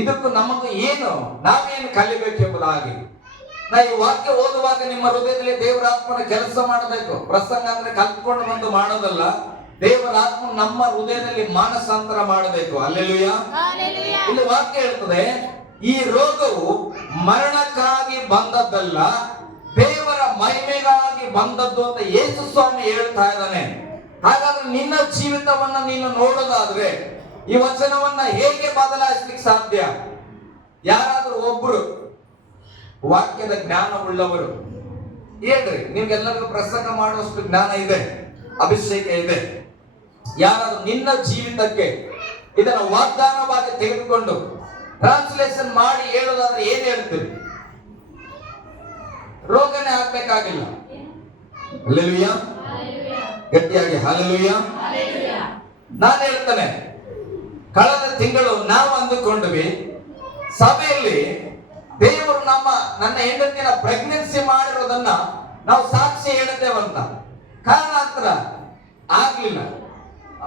ಇದಕ್ಕೂ ನಮಗೂ ಏನು ನಾವೇನು ಕಲಿಬೇಕೆಂಬುದಾಗಿ ನಾ ಈ ವಾಕ್ಯ ಓದುವಾಗ ನಿಮ್ಮ ಹೃದಯದಲ್ಲಿ ದೇವರ ಆತ್ಮನ ಕೆಲಸ ಮಾಡಬೇಕು. ಪ್ರಸಂಗ ಅಂದ್ರೆ ಕಲ್ತ್ಕೊಂಡು ಬಂದು ಮಾಡೋದಲ್ಲ, ದೇವರ ಆತ್ಮ ನಮ್ಮ ಹೃದಯದಲ್ಲಿ ಮಾನಸಾಂತರ ಮಾಡಬೇಕು. ಹಲ್ಲೆಲೂಯ. ಇಲ್ಲಿ ವಾಕ್ಯ ಹೇಳ್ತದೆ, ಈ ರೋಗವು ಮರಣಕ್ಕಾಗಿ ಬಂದದ್ದಲ್ಲ, ದೇವರ ಮಹಿಮೆಗಾಗಿ ಬಂದದ್ದು ಅಂತ ಯೇಸು ಸ್ವಾಮಿ ಹೇಳ್ತಾ ಇದ್ದಾನೆ. ಹಾಗಾದ್ರೆ ನಿನ್ನ ಜೀವಿತವನ್ನ ನೀನು ನೋಡೋದಾದ್ರೆ ಈ ವಚನವನ್ನ ಹೇಗೆ ಬದಲಾಯಿಸ್ಲಿಕ್ಕೆ ಸಾಧ್ಯ? ಯಾರಾದ್ರೂ ಒಬ್ರು ವಾಕ್ಯದ ಜ್ಞಾನವುಳ್ಳವರು ಹೇಳ್ರಿ, ನಿಮ್ಗೆಲ್ಲರಿಗೂ ಪ್ರಸಂಗ ಮಾಡುವಷ್ಟು ಜ್ಞಾನ ಇದೆ, ಅಭಿಷೇಕ ಇದೆ. ಯಾರಾದ್ರೂ ನಿನ್ನ ಜೀವಿತಕ್ಕೆ ಇದನ್ನ ವಾಗ್ದಾನವಾಗಿ ತೆಗೆದುಕೊಂಡು ಟ್ರಾನ್ಸ್ಲೇಷನ್ ಮಾಡಿ ಹೇಳೋದಾದ್ರೆ ಏನ್ ಹೇಳ್ತೀರಿ? ರೋಗನೇ ಆಗ್ಬೇಕಾಗಿಲ್ಲ. ಹಲ್ಲೆಲೂಯ. ಗಟ್ಟಿಯಾಗಿ ಹಲ್ಲೆಲೂಯ. ನಾನು ಹೇಳ್ತೇನೆ, ಕಳೆದ ತಿಂಗಳು ನಾವು ಅಂದುಕೊಂಡ್ವಿ ಸಭೆಯಲ್ಲಿ ದೇವರು ನನ್ನ ಹೆಂಡತಿನ ಪ್ರೆಗ್ನೆನ್ಸಿ ಮಾಡಿರೋದನ್ನ ನಾವು ಸಾಕ್ಷಿ ಹೇಳುತ್ತೇವಂತ. ಕಾರಣಾಂತರ ಆಗ್ಲಿಲ್ಲ,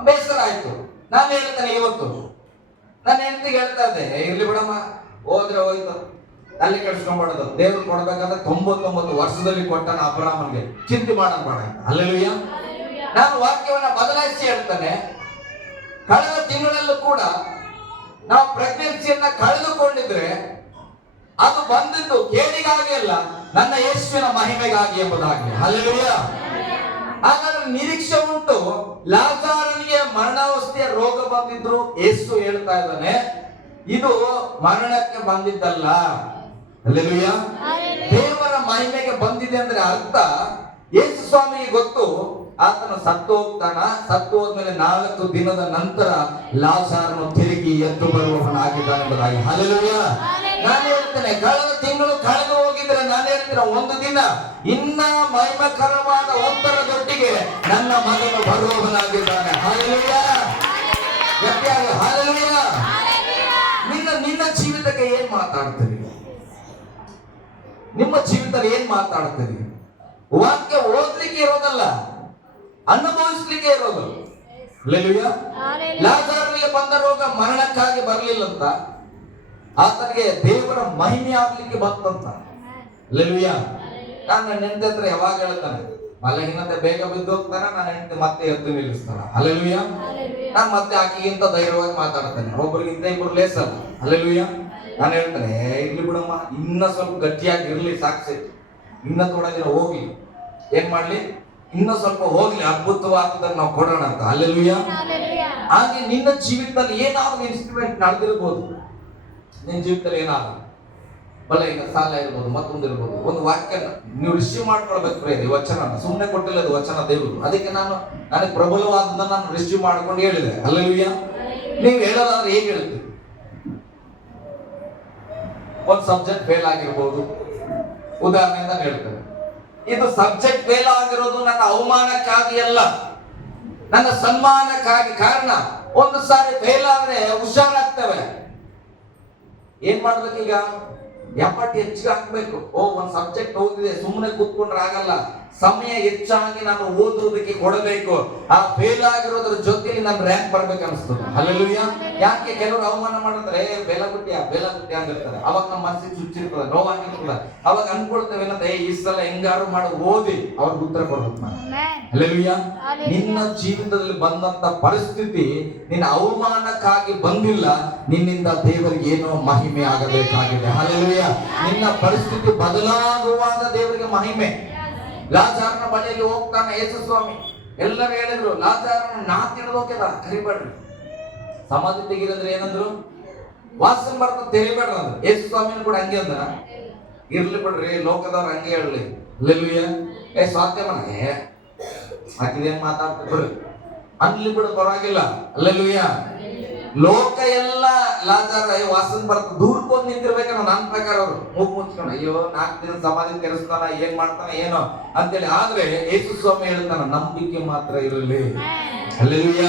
ಬೇಸರ ಆಯ್ತು. ನಾನು ಹೇಳ್ತೇನೆ, ಇವತ್ತು ನನ್ನ ಹೆಂಡತಿಗೆ ಹೇಳ್ತಾ ಇದ್ದೆ, ಇರ್ಲಿ ಬಿಡಮ್ಮ, ಹೋದ್ರೆ ಹೋಯ್ತು, ಅಲ್ಲಿ ಕೆಡಿಸ್ಕೊಂಡ್ಬಿಡೋದು. ದೇವ್ರು ಕೊಡ್ಬೇಕಾದ್ರೆ 99 ವರ್ಷದಲ್ಲಿ ಕೊಟ್ಟನ ಅಬ್ರಾಹ್ಮನ್ಗೆ, ಚಿಂತೆ ಮಾಡೋಣ ಬೇಡ. ಹಲ್ಲೆಲೂಯ. ನಾನು ವಾಕ್ಯವನ್ನ ಬದಲಾಯಿಸಿ ಹೇಳ್ತಾನೆ, ಕಳೆದ ತಿಂಗಳಲ್ಲೂ ಕೂಡ ನಾವು ಪ್ರೆಗ್ನೆನ್ಸಿಯನ್ನ ಕಳೆದುಕೊಂಡಿದ್ರೆ ಅದು ಬಂದಿದ್ದು ಕೇಳಿಗಾಗಿ ಅಲ್ಲ, ನನ್ನ ಯೇಸುವಿನ ಮಹಿಮೆಗಾಗಿ ಎಂಬುದಾಗಿ. ಹಲ್ಲೆಲೂಯ. ಹಾಗಾದ್ರೆ ನಿರೀಕ್ಷೆ ಉಂಟು. ಲಾಜಾರನಿಗೆ ಮರಣಾವಸ್ಥೆಯ ರೋಗ ಬಂದಿದ್ರು, ಯೇಸು ಹೇಳ್ತಾ ಇದ್ದಾನೆ ಇದು ಮರಣಕ್ಕೆ ಬಂದಿದ್ದಲ್ಲ. ಹಲ್ಲೆಲೂಯ. ದೇವರ ಮಹಿಮೆಗೆ ಬಂದಿದೆ ಅಂದ್ರೆ ಅರ್ಥ, ಯೇಸು ಸ್ವಾಮಿಗೆ ಗೊತ್ತು ಆತನು ಸತ್ತು ಹೋಗ್ತಾನ, ಸತ್ತು ಹೋದ್ಮೇಲೆ 4 ದಿನದ ನಂತರ ಲಾಜಾರನು ತಿರುಗಿ ಎದ್ದು ಬರುವವನಾಗಿದ್ದಾನೆ ಎಂಬುದಾಗಿ. ಹಲ್ಲೆಲೂಯ. ನಾನು ಹೇಳ್ತೇನೆ, ಕಳೆದ ತಿಂಗಳು ಕಳೆದು ಹೋಗಿದ್ರೆ ನಾನು ಹೇಳ್ತೀನಿ, ಒಂದು ದಿನ ಇನ್ನ ಮಹಿಮಕರವಾದ ಉತ್ತರದೊಟ್ಟಿಗೆ ನನ್ನ ಮಗನು ಬರುವವನಾಗಿದ್ದಾನೆ. ಹಲ್ಲೆಲೂಯ. ಗಟ್ಟಿಯಾಗಿ ಹಲ್ಲೆಲೂಯ. ನಿನ್ನ ಜೀವಿತಕ್ಕೆ ಏನ್ ಮಾತಾಡ್ತೀರಿ? ನಿಮ್ಮ ಜೀವಿತದಲ್ಲಿ ಏನ್ ಮಾತಾಡ್ತೀರಿ? ವಾಕ್ಯ ಓದ್ಲಿಕ್ಕೆ ಇರೋದಲ್ಲ, ಅನುಭವಿಸ್ಲಿಕ್ಕೆ ಇರೋದು. ಹಲ್ಲೆಲೂಯ. ಲಾಜಾರನಿಗೆ ಬಂದ ರೋಗ ಮರಣಕ್ಕಾಗಿ ಬರಲಿಲ್ಲಂತ, ಆತನಿಗೆ ದೇವರ ಮಹಿಮೆ ಆಗ್ಲಿಕ್ಕೆ ಬಂತಂತ. ಹಲ್ಲೆಲೂಯ. ನಾನು ನನ್ನ ಹೆಂಡತಿ ಹತ್ರ ಯಾವಾಗ ಹೇಳ್ತಾನೆ, ಬಲಹೀನತೆ ಬೇಗ ಬಿದ್ದು ಹೋಗ್ತಾನೆ, ನನ್ನ ಹೆಂಡತಿ ಮತ್ತೆ ಎದ್ದು ನಿಲ್ಲಿಸ್ತಾಳ. ಹಲ್ಲೆಲೂಯ. ನಾನು ಮತ್ತೆ ಆಕೆಗಿಂತ ಧೈರ್ಯವಾಗಿ ಮಾತಾಡ್ತೇನೆ, ಒಬ್ಬರಿಗಿಂತ ಇಬ್ಬರು ಲೇಸಲ್ಲ. ಹಲ್ಲೆಲೂಯ. ನಾನು ಹೇಳ್ತೇನೆ, ಇರ್ಲಿ ಬಿಡಮ್ಮ, ಇನ್ನ ಸ್ವಲ್ಪ ಗಟ್ಟಿಯಾಗಿ ಇರ್ಲಿ, ಸಾಕ್ಷಿ ಇನ್ನ ತೊಡಗಿನ ಹೋಗ್ಲಿ, ಏನ್ ಮಾಡ್ಲಿ, ಇನ್ನ ಸ್ವಲ್ಪ ಹೋಗ್ಲಿ, ಅದ್ಭುತವಾದದನ್ನು ನಾವು ಕೊಡೋಣ ಅಂತ. ಹಲ್ಲೆಲೂಯ. ಹಾಗೆ ನಿನ್ನ ಜೀವಿತದಲ್ಲಿ ಏನಾದ್ರು ಇನ್ಸ್ಟ್ರೂಮೆಂಟ್ ನಡೆದಿರ್ಬೋದು, ನಿನ್ನ ಜೀವಿತದಲ್ಲಿ ಏನಾದ್ರು ಬಲಹೀನ ಸಾಲ ಇರ್ಬೋದು, ಮತ್ತೊಂದಿರ್ಬೋದು, ಒಂದು ವಾಕ್ಯ ನೀವು ರಿಸೀವ್ ಮಾಡ್ಕೊಳ್ಬೇಕು. ಪ್ರೇರಿ ವಚನ ಸುಮ್ಮನೆ ಕೊಟ್ಟಿಲ್ಲ, ಅದು ವಚನ ದೇವರು. ಅದಕ್ಕೆ ನನಗೆ ಪ್ರಬಲವಾದದನ್ನ ನಾನು ರಿಸೀವ್ ಮಾಡ್ಕೊಂಡು ಹೇಳಿದೆ. ಹಲ್ಲೆಲೂಯ. ನೀವು ಹೇಳೋದಾದ್ರೆ ಹೇಗೆ ಹೇಳ್ತೀವಿ? ಒಂದು ಸಬ್ಜೆಕ್ಟ್ ಫೇಲ್ ಆಗಿರ್ಬೋದು, ಉದಾಹರಣೆಯಿಂದ ಹೇಳ್ತೇವೆ, ಇದು ಸಬ್ಜೆಕ್ಟ್ ಫೇಲ್ ಆಗಿರೋದು ನನ್ನ ಅವಮಾನಕ್ಕಾಗಿ ಅಲ್ಲ, ನನ್ನ ಸನ್ಮಾನಕ್ಕಾಗಿ. ಕಾರಣ, ಒಂದು ಸಾರಿ ಫೇಲ್ ಆದ್ರೆ ಹುಷಾರಾಗ್ತೇವೆ. ಏನ್ ಮಾಡ್ಬೇಕೀಗ? ಎಫರ್ಟ್ ಹೆಚ್ಚಿಗೆ ಹಾಕ್ಬೇಕು. ಒಂದು ಸಬ್ಜೆಕ್ಟ್ ಓದಿದೆ, ಸುಮ್ಮನೆ ಕೂತ್ಕೊಂಡ್ರೆ ಆಗಲ್ಲ, ಸಮಯ ಹೆಚ್ಚಾಗಿ ನಾನು ಓದುವುದಕ್ಕೆ ಕೊಡಬೇಕು. ಆ ಫೇಲ್ ಆಗಿರೋದ್ರ ಜೊತೆಲಿ ನನ್ನ ರ್ಯಾಂಕ್ ಬರ್ಬೇಕು ಅನಿಸ್ತದೆ. ಹಲ್ಲೆಲೂಯ. ಯಾಕೆ ಕೆಲವರು ಅವಮಾನ ಮಾಡಿದ್ರೆ ಬೆಲ ಗುಟ್ಟಿಯ ಅಂದಿರ್ತಾರೆ, ಅವಾಗ ನಮ್ಮ ಮನಸ್ಸಿಗೆ ಚುಚ್ಚಿರ್ತದೆ, ನೋವಾಗಿರ್ತದೆ. ಅವಾಗ ಅನ್ಕೊಳ್ತೇವೆ ಏನಂತ, ಈ ಸಲ ಹೆಂಗಾರು ಮಾಡಿ ಓದಿ ಅವ್ರಿಗೆ ಉತ್ತರ ಕೊಡ್ಬೇಕು ನಾನು. ಹಲ್ಲೆಲೂಯ. ನಿನ್ನ ಜೀವಿತದಲ್ಲಿ ಬಂದಂತ ಪರಿಸ್ಥಿತಿ ನಿನ್ನ ಅವಮಾನಕ್ಕಾಗಿ ಬಂದಿಲ್ಲ, ನಿನ್ನಿಂದ ದೇವರಿಗೆ ಏನೋ ಮಹಿಮೆ ಆಗಬೇಕಾಗಿದೆ. ಹಲ್ಲೆಲೂಯ. ನಿನ್ನ ಪರಿಸ್ಥಿತಿ ಬದಲಾಗುವಾಗ ದೇವರಿಗೆ ಮಹಿಮೆ. ಲಾಜಾರನ ಬಳಿಯಲ್ಲಿ ಹೋಗ್ತಾನೆ ಯೇಸು ಸ್ವಾಮಿ. ಎಲ್ಲರೂ ಹೇಳಿದ್ರು, ಲಾಜಾರನ ನಾತಿಡೋಕೆದ ಕರಿಬೇಡ್ರಿ, ಸಮಾಧಿ ತೆಗಿದ್ರೆ ಏನಂದ್ರು, ವಾಸನೆ ಬರ್ತದೆ ತೆರಿಬೇಡ್ರಿ ಅಂದ್ರು. ಯೇಸು ಸ್ವಾಮಿನ ಕೂಡ ಹಂಗೆ ಅಂದ್ರ, ಇರ್ಲಿ ಬಿಡ್ರಿ, ಲೋಕದವ್ರು ಹಂಗೆ ಹೇಳಲಿ. ಹಲ್ಲೆಲೂಯ. ಸ್ವಾತ್ಯ ಮನೆ ಆಕಿದೇನ್ ಮಾತಾಡ್ತಿದ್ರು ಅನ್ಲಿ ಬಿಡು, ಪರವಾಗಿಲ್ಲ. ಹಲ್ಲೆಲೂಯ. ಲೋಕ ಎಲ್ಲ ಲಾಜಾರ ವಾಸನೆ ಬರ್ತದೆ ದೂರ್ಕೊಂಡು ನಿಂತಿರ್ಬೇಕನ್ನ ನನ್ನ ಪ್ರಕಾರ. ಅವರು ಮೂಗು ಮುಚ್ಕೊಂಡು, ಅಯ್ಯೋ 4 ದಿನ ಸಮಾಧಿ ತೆರೆಸ್ತಾನ, ಏನ್ ಮಾಡ್ತಾನ ಏನೋ ಅಂತೇಳಿ. ಆದ್ರೆ ಯೇಸು ಸ್ವಾಮಿ ಹೇಳ್ತಾನ, ನಂಬಿಕೆ ಮಾತ್ರ ಇರಲಿ. ಹಲ್ಲೆಲೂಯ.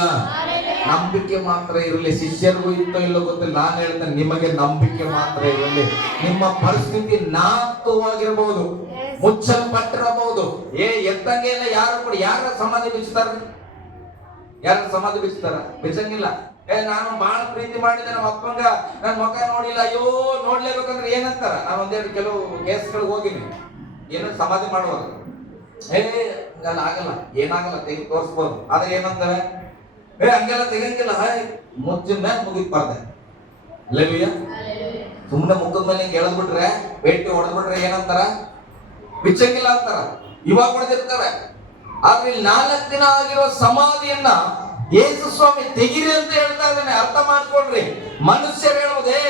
ನಂಬಿಕೆ ಮಾತ್ರ ಇರಲಿ. ಶಿಷ್ಯರಿಗೂ ಇತ್ತೋ ಇಲ್ಲೋ ಗೊತ್ತಿಲ್ಲ, ನಾನು ಹೇಳ್ತೇನೆ, ನಿಮಗೆ ನಂಬಿಕೆ ಮಾತ್ರ ಇರಲಿ. ನಿಮ್ಮ ಪರಿಸ್ಥಿತಿ ನಾತವಾಗಿರಬಹುದು, ಮುಚ್ಚಲ್ಪಟ್ಟಿರಬಹುದು. ಎತ್ತಂಗೆ ಇಲ್ಲ. ಯಾರು ಕೂಡ ಯಾರ ಸಮಾಧಿ ಬಿಚ್ತಾರ? ಯಾರ ಸಮಾಧಿ ಬಿಚ್ತಾರ? ಬಿಚ್ಚಂಗಿಲ್ಲ. ನಾನು ಬಹಳ ಪ್ರೀತಿ ಮಾಡಿದೆ ನಮ್ಮ ಅಪ್ಪಂಗ ನನ್ನ ಮುಖ ನೋಡಿಲ್ಲ, ಅಯ್ಯೋ ನೋಡ್ಲೇಬೇಕಂದ್ರೆ ಏನಂತಾರ. ನಾನು ಒಂದೆರಡು ಕೆಲವು ಕೇಸ್ಗಳಿಗೆ ಹೋಗಿನಿ, ಏನೋ ಸಮಾಧಿ ಮಾಡುವಾಗ ಹಂಗಲ್ಲ ಆಗಲ್ಲ, ಏನಾಗಲ್ಲ, ತೆಗಿ ತೋರಿಸ್ಬೋದು. ಆದ್ರೆ ಏನಂತಾರೆ, ಹಂಗೆಲ್ಲ ತೆಗಂಗಿಲ್ಲ, ಮುಚ್ಚಿನ ಮೇಲೆ ಮುಗಿದ್ಬಾರ್ದೆ. ಅಲ್ಲೇಲೂಯ. ಸುಮ್ಮನೆ ಮುಖದ ಮೇಲೆ ಎಳೆದ್ ಬಿಟ್ರೆ, ಬೇಟಿ ಹೊಡೆದ್ಬಿಟ್ರೆ ಏನಂತಾರ, ಬಿಚ್ಚಂಗಿಲ್ಲ ಅಂತಾರ. ಇವಾಗ ಹೊಡೆದಿರ್ತಾರೆ. ಆದ್ರೆ ಇಲ್ಲಿ 4 ದಿನ ಆಗಿರೋ ಸಮಾಧಿಯನ್ನ ಯೇಸು ಸ್ವಾಮಿ ತೆಗಿರಿ ಅಂತ ಹೇಳ್ತಾ ಇದ್ದಾನೆ. ಅರ್ಥ ಮಾಡ್ಕೊಡ್ರಿ. ಮನುಷ್ಯರು ಹೇಳುವುದೇ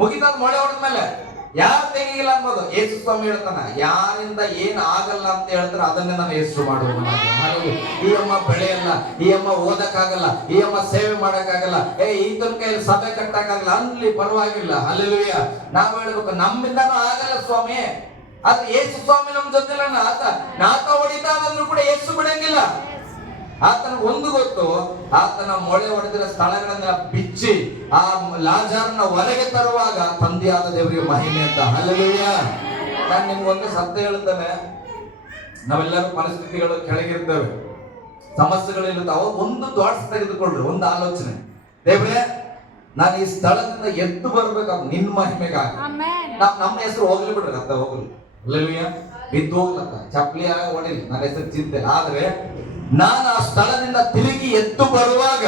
ಮುಗಿದ ಮೊಳೆ ಹೊಡೆದ್ಮೇಲೆ ಯಾರು ತೆಗಿಲ್ಲ ಅನ್ಬೋದು. ಯೇಸು ಸ್ವಾಮಿ ಹೇಳ್ತಾನ, ಯಾರಿಂದ ಏನ್ ಆಗಲ್ಲ ಅಂತ ಹೇಳ್ತಾರೆ ಅದನ್ನೇ ನಾನು ಯೇಸು ಮಾಡುವ. ಈ ಅಮ್ಮ ಬೆಳೆಯಲ್ಲ, ಈ ಅಮ್ಮ ಓದಕ್ಕಾಗಲ್ಲ, ಈ ಅಮ್ಮ ಸೇವೆ ಮಾಡಕ್ಕಾಗಲ್ಲ, ಈತನ ಕೈಯಲ್ಲಿ ಸಭೆ ಕಟ್ಟಕ್ಕಾಗಲ್ಲ ಅನ್ಲಿ, ಪರವಾಗಿಲ್ಲ. ಹಲ್ಲೆಲೂಯ. ನಾವು ಹೇಳ್ಬೇಕು, ನಮ್ಮಿಂದನೂ ಆಗಲ್ಲ ಸ್ವಾಮಿ. ಆದ್ರೆ ಯೇಸು ಸ್ವಾಮಿ ನಮ್ ಜೊತೆ ನಾತ ಹೊಡಿತಾನಂದ್ರೂ ಕೂಡ ಯೇಸು ಬಿಡಂಗಿಲ್ಲ. ಆತನ ಒಂದು ಗೊತ್ತು, ಆತನ ಮೊಳೆ ಹೊಡೆದಿರೋ ಸ್ಥಳಗಳನ್ನ ಬಿಚ್ಚಿ ಆ ಲಾಜಾರನ ಹೊರಗೆ ತರುವಾಗ ತಂದೆಯಾದ ದೇವರಿಗೆ ಮಹಿಮೆ ಅಂತ. ಹಲ್ಲೆಲೂಯ. ನಾನು ನಿಮ್ಗೊಂದು ಸತ್ಯ ಹೇಳ್ತೇನೆ, ನಾವೆಲ್ಲರೂ ಪರಿಸ್ಥಿತಿಗಳು ಕೆಳಗಿರ್ತೇವೆ, ಸಮಸ್ಯೆಗಳಿರ್ತಾವ. ಒಂದು ಥಾಟ್ಸ್ ತೆಗೆದುಕೊಳ್ರಿ, ಒಂದು ಆಲೋಚನೆ, ದೇವ್ರೆ ನಾನು ಈ ಸ್ಥಳದಿಂದ ಎದ್ದು ಬರ್ಬೇಕಾಗ ನಿನ್ ಮಹಿಮೆಗಾಗಿ. ನಮ್ಮ ಹೆಸರು ಹೋಗ್ಲಿ ಬಿಡ್ರಿ, ಅತ್ತ ಹೋಗ್ಲಿ, ಅಲ್ಲೆಲೂಯ, ಬಿದ್ದು ಹೋಗ್ಲತ್ತ, ಚಪ್ಪಲಿ ಹೊಡಿಲಿ, ನನ್ನ ಹೆಸರು ಚಿಂತೆ. ಆದ್ರೆ ನಾನು ಆ ಸ್ಥಳದಿಂದ ತಿರುಗಿ ಎದ್ದು ಬರುವಾಗ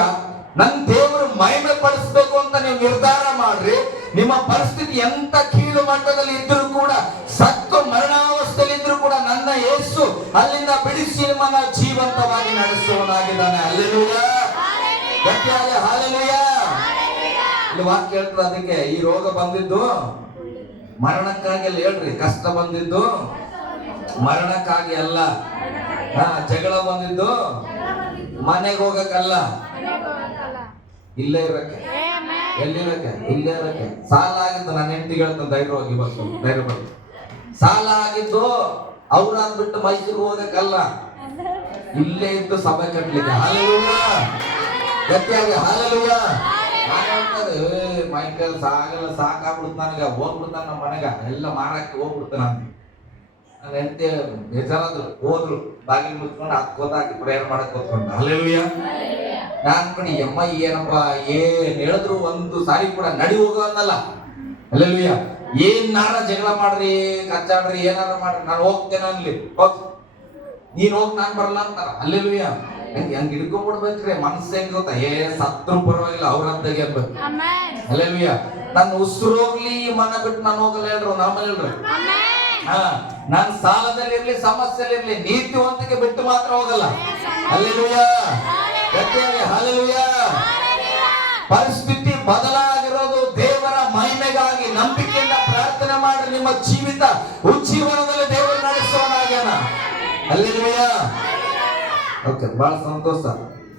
ನನ್ನ ದೇವರು ಮಹಿಮೆ ಪಡಿಸ್ಬೇಕು ಅಂತ ನೀವು ನಿರ್ಧಾರ ಮಾಡ್ರಿ. ನಿಮ್ಮ ಪರಿಸ್ಥಿತಿ ಎಂತ ಕೀಳು ಮಟ್ಟದಲ್ಲಿ ಇದ್ರೂ ಕೂಡ, ಸತ್ತು ಮರಣಾವಸ್ಥೆಯಲ್ಲಿ ಇದ್ರೂ ಕೂಡ ನನ್ನ ಯೇಸು ಅಲ್ಲಿಂದ ಬಿಡಿಸಿ ನಿಮ್ಮನ್ನ ಜೀವಂತವಾಗಿ ನಡೆಸುವನಾಗಿದ್ದಾನೆ. ಹಲ್ಲೆಲೂಯ. ಗಟ್ಟಿಯಾಗಿ ಹಲ್ಲೆಲೂಯ. ಇಲ್ಲಿ ವಾಕ್ಯ ಹೇಳ್ತದೆ, ಅದಕ್ಕೆ ಈ ರೋಗ ಬಂದಿದ್ದು ಮರಣಕ್ಕಾಗಿ ಅಲ್ಲ. ಹೇಳ್ರಿ, ಕಷ್ಟ ಬಂದಿದ್ದು ಮರಣಕ್ಕಾಗಿ ಅಲ್ಲ. ಜಗಳ ಬಂದಿದ್ದು ಮನೆಗೆ ಹೋಗಕ್ಕಲ್ಲ, ಇಲ್ಲೇ ಇರಕ್ಕೆ. ಎಲ್ಲಿರಕ್ಕೆ? ಇಲ್ಲೇ ಇರಕ್ಕೆ. ಸಾಲ ಆಗಿದ್ದು ನನ್ನ ಹೆಂಡತಿಗೆ ಹೇಳ್ತಾನೆ, ಧೈರ್ಯವಾಗಿ ಬಂತು, ಧೈರ್ಯ ಬಂತು. ಸಾಲ ಆಗಿದ್ದು ಅವ್ರನ್ನ ಬಿಟ್ಟು ಮೈಸೂರಿಗೆ ಹೋಗಕ್ಕಲ್ಲ, ಇಲ್ಲೇ ಇದ್ದು ಸಭೆ ಕಟ್ಲಿಕ್ಕೆ. ಹಲ್ಲೆಲೂಯ. ಗಟ್ಟಿಯಾಗಿ ಹಲ್ಲೆಲೂಯ. ನಾನು ಹೇಳ್ತದೆ, ಮೈ ಕೈ ಸಾಗಲ್ಲ, ಸಾಕಾಗ್ಬಿಡುತ್ತೆ ನನಗೆ, ಹೋಗ್ಬಿಡ್ತಾನೆ ನಮ್ಮ ಮನೆಗ, ಎಲ್ಲ ಮಾರಕ್ಕೆ ಹೋಗ್ಬಿಡ್ತಾನೆ ಅಂತ. ನನ್ನ ಹೆಂಡತಿ ಬೇಜಾರಾದ್ರು, ಹೋದ್ರು, ಬಾಗಿಲು ಮುಚ್ಕೊಂಡು ಹಾಕಿ ಪ್ರೇಯರ್ ಮಾಡಕ್ ಹೋಗ್ಕೊಂಡ. ಹಲ್ಲೆಲೂಯ. ನಾನ್ ಕಣಿ ಅಮ್ಮ ಏನಪ್ಪ ಏನ್ ಹೇಳಿದ್ರು ಒಂದು ಸಾರಿ ಕೂಡ ನಡಿ ಹೋಗೋ ಅನ್ನಲ್ಲ. ಹಲ್ಲೆಲೂಯ. ಏನಾರ ಜಗಳ ಮಾಡ್ರಿ, ಕಚ್ಚಾಡ್ರಿ, ಏನಾರ ಮಾಡ್ರಿ, ನಾನು ಹೋಗ್ತೇನೆ ಅನ್ಲಿ, ಹೋಗ್ ನೀನ್ ಹೋಗ್ ನಾನ್ ಬರಲ್ಲ ಅಂತಾರ. ಹಲ್ಲೆಲೂಯ. ಹಂಗ ಹಿಡ್ಕೊಂಡ್ಬಿಡ್ಬೇಕ್ರಿ. ಮನಸ್ಸು ಹೆಂಗ್ ಗೊತ್ತಾ, ಸತ್ರು ಪರವಾಗಿಲ್ಲ, ಅವ್ರಂತ ತೆಗಿರ್ಬೇಕು. ಹಲ್ಲೆಲೂಯ. ನನ್ನ ಉಸಿರು ಹೋಗ್ಲಿ, ಮನ ಬಿಟ್ಟು ನಾನು ಹೋಗಲ್ಲ ಹೇಳ್ರು, ನಾಮಲ್ಲಿ ಹೇಳ್ರಿ. ನಾನು ಸಾಲದಲ್ಲಿ ಇರ್ಲಿ, ಸಮಸ್ಯೆಯಲ್ಲಿ ಇರ್ಲಿ, ನೀತಿವಂತಿಕೆ ಬಿಟ್ಟು ಮಾತ್ರ ಹೋಗಲ್ಲ. ಹಲ್ಲೆಲೂಯ. ಹಲ್ಲೆಲೂಯ. ಪರಿಸ್ಥಿತಿ ಬದಲಾಗಿರೋದು ದೇವರ ಮಹಿಮೆಗಾಗಿ. ನಂಬಿಕೆಯಿಂದ ಪ್ರಾರ್ಥನೆ ಮಾಡಿ ನಿಮ್ಮ ಜೀವಿತ ಉಜ್ಜೀವನದಲ್ಲಿ ದೇವರು ನಡೆಸುವನಾಗ್ಯಾನ. ಹಲ್ಲೆಲೂಯ. ಓಕೆ, ಬಹಳ ಸಂತೋಷ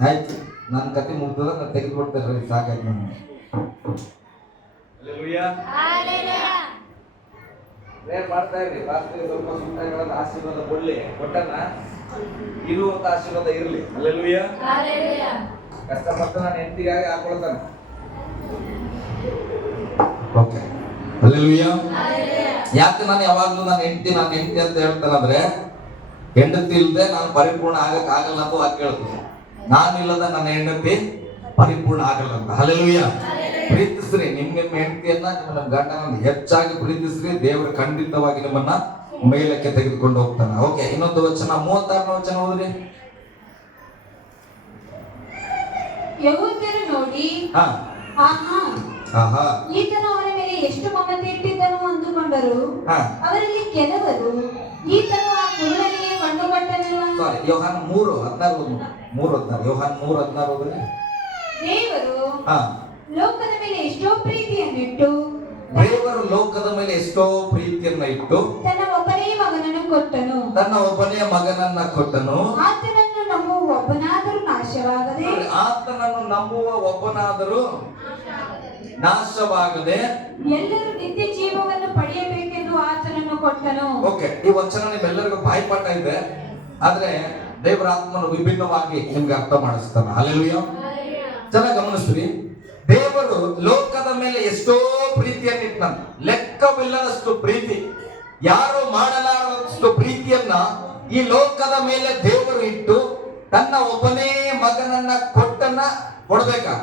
ಆಯ್ತು. ನನ್ನ ಕತೆ ಮುಗ್ದದ, ನಾನು ತೆಗೆದುಕೊಡ್ತೇನೆ, ಸಾಕಾಯ್ತು ನಮ್ಗೆ. ಮಾಡ್ತಾ ಇರ್ರಿ, ಸ್ವಲ್ಪ ಸುಂಟಗಳನ್ನ ಆಶೀರ್ವಾದ ಕೊಡ್ಲಿ, ಕೊಟ್ಟನ್ನ ಇರುವಂತ ಆಶೀರ್ವಾದ ಇರ್ಲಿ. ಹಲ್ಲೆಲೂಯ. ಕಷ್ಟಪಟ್ಟು ನಾನು ಹೆಂಡತಿಗಾಗಿ ಹಾಕೊಳ್ತಾನೆ. Okay, hallelujah. ಯಾಕೆ ನಾನು ಯಾವಾಗ್ಲೂ ನಾನು ಹೆಂಡತಿ ಅಂತ ಹೇಳ್ತಾನಂದ್ರೆ, ಹೆಂಡತಿ ಇಲ್ಲದೆ ನಾನು ಪರಿಪೂರ್ಣ ಆಗಕ್ ಆಗಲ್ಲ ಅಂತ ವಾಕ್ಯ ಹೇಳ್ತೀನಿ. ನಾನಿಲ್ಲದ ನನ್ನ ಹೆಂಡತಿ ಪರಿಪೂರ್ಣ ಆಗಲ್ಲ ಅಂತ. ಹಲ್ಲೆಲೂಯ. ಪ್ರೀತಿಸ್ರಿ ನಿಮ್ಮ ಹೆಂಡತಿಯನ್ನ, ನಿಮ್ಮ ಗಂಡನನ್ನು ಹೆಚ್ಚಾಗಿ ಪ್ರೀತಿಸ್ರಿ. ದೇವರು ಖಂಡಿತವಾಗಿ ನಿಮ್ಮನ್ನ ಮೇಲಕ್ಕೆ ತೆಗೆದುಕೊಂಡು ಹೋಗ್ತಾನೆ. ಓಕೆ, ಇನ್ನೊಂದು ವಚನ, 36ನೇ ವಚನ ಓದ್ರಿ. ಯೆಹೂದ್ಯರು ನೋಡಿ, ಈತನು ಅವರ ಮೇಲೆ ಎಷ್ಟು ಮಮತೆ ಇಟ್ಟಿದ್ದನು ಅಂದುಕೊಂಡರು. ಅವರಲ್ಲಿ ಕೆಲವರು, ಈತನು ಆ ಕುರುಡನಿಗೆ ಕಂಡುಕೊಟ್ಟನಲ್ಲ. ಯೋಹಾನ 3:16. ಯೋಹಾನ 3:16 ಓದ್ರಿ. ದೇವರು ಲೋಕದ ಮೇಲೆ ಎಷ್ಟೋ ಪ್ರೀತಿಯನ್ನಿಟ್ಟು, ದೇವರು ಲೋಕದ ಮೇಲೆ ಎಷ್ಟೋ ಪ್ರೀತಿಯನ್ನ ಇಟ್ಟು ತನ್ನ ಒಬ್ಬನೇ ಮಗನನ್ನು ಕೊಟ್ಟನು. ಆತನನ್ನು ನಂಬುವ ಒಬ್ಬನಾದರೂ ನಾಶವಾಗದೆ ಎಲ್ಲರೂ ನಿತ್ಯ ಜೀವವನ್ನು ಪಡೆಯಬೇಕೆಂದು ಆತನನ್ನು ಕೊಟ್ಟನು. ಓಕೆ, ಈ ವಚನ ನಿಮ್ಮೆಲ್ಲರಿಗೂ ಬಾಯ್ಪಾಠ ಇದೆ, ಆದ್ರೆ ದೇವರ ಆತ್ಮನು ವಿಭಿನ್ನವಾಗಿ ನಿಮ್ಗೆ ಅರ್ಥ ಮಾಡಿಸ್ತಾನೆ. ಹಲ್ಲೆಲೂಯ. ಚೆನ್ನಾಗಿ ಗಮನಿಸ್ರಿ. ದೇವರು ಲೋಕದ ಮೇಲೆ ಎಷ್ಟೋ ಪ್ರೀತಿಯನ್ನು ಇಟ್ಟನ, ಲೆಕ್ಕವಿಲ್ಲದಷ್ಟು ಪ್ರೀತಿ, ಯಾರು ಮಾಡಲಾರದಷ್ಟು ಪ್ರೀತಿಯನ್ನ ಈ ಲೋಕದ ಮೇಲೆ ದೇವರು ಇಟ್ಟು ತನ್ನ ಒಬ್ಬನೇ ಮಗನನ್ನ ಕೊಡಬೇಕಾ?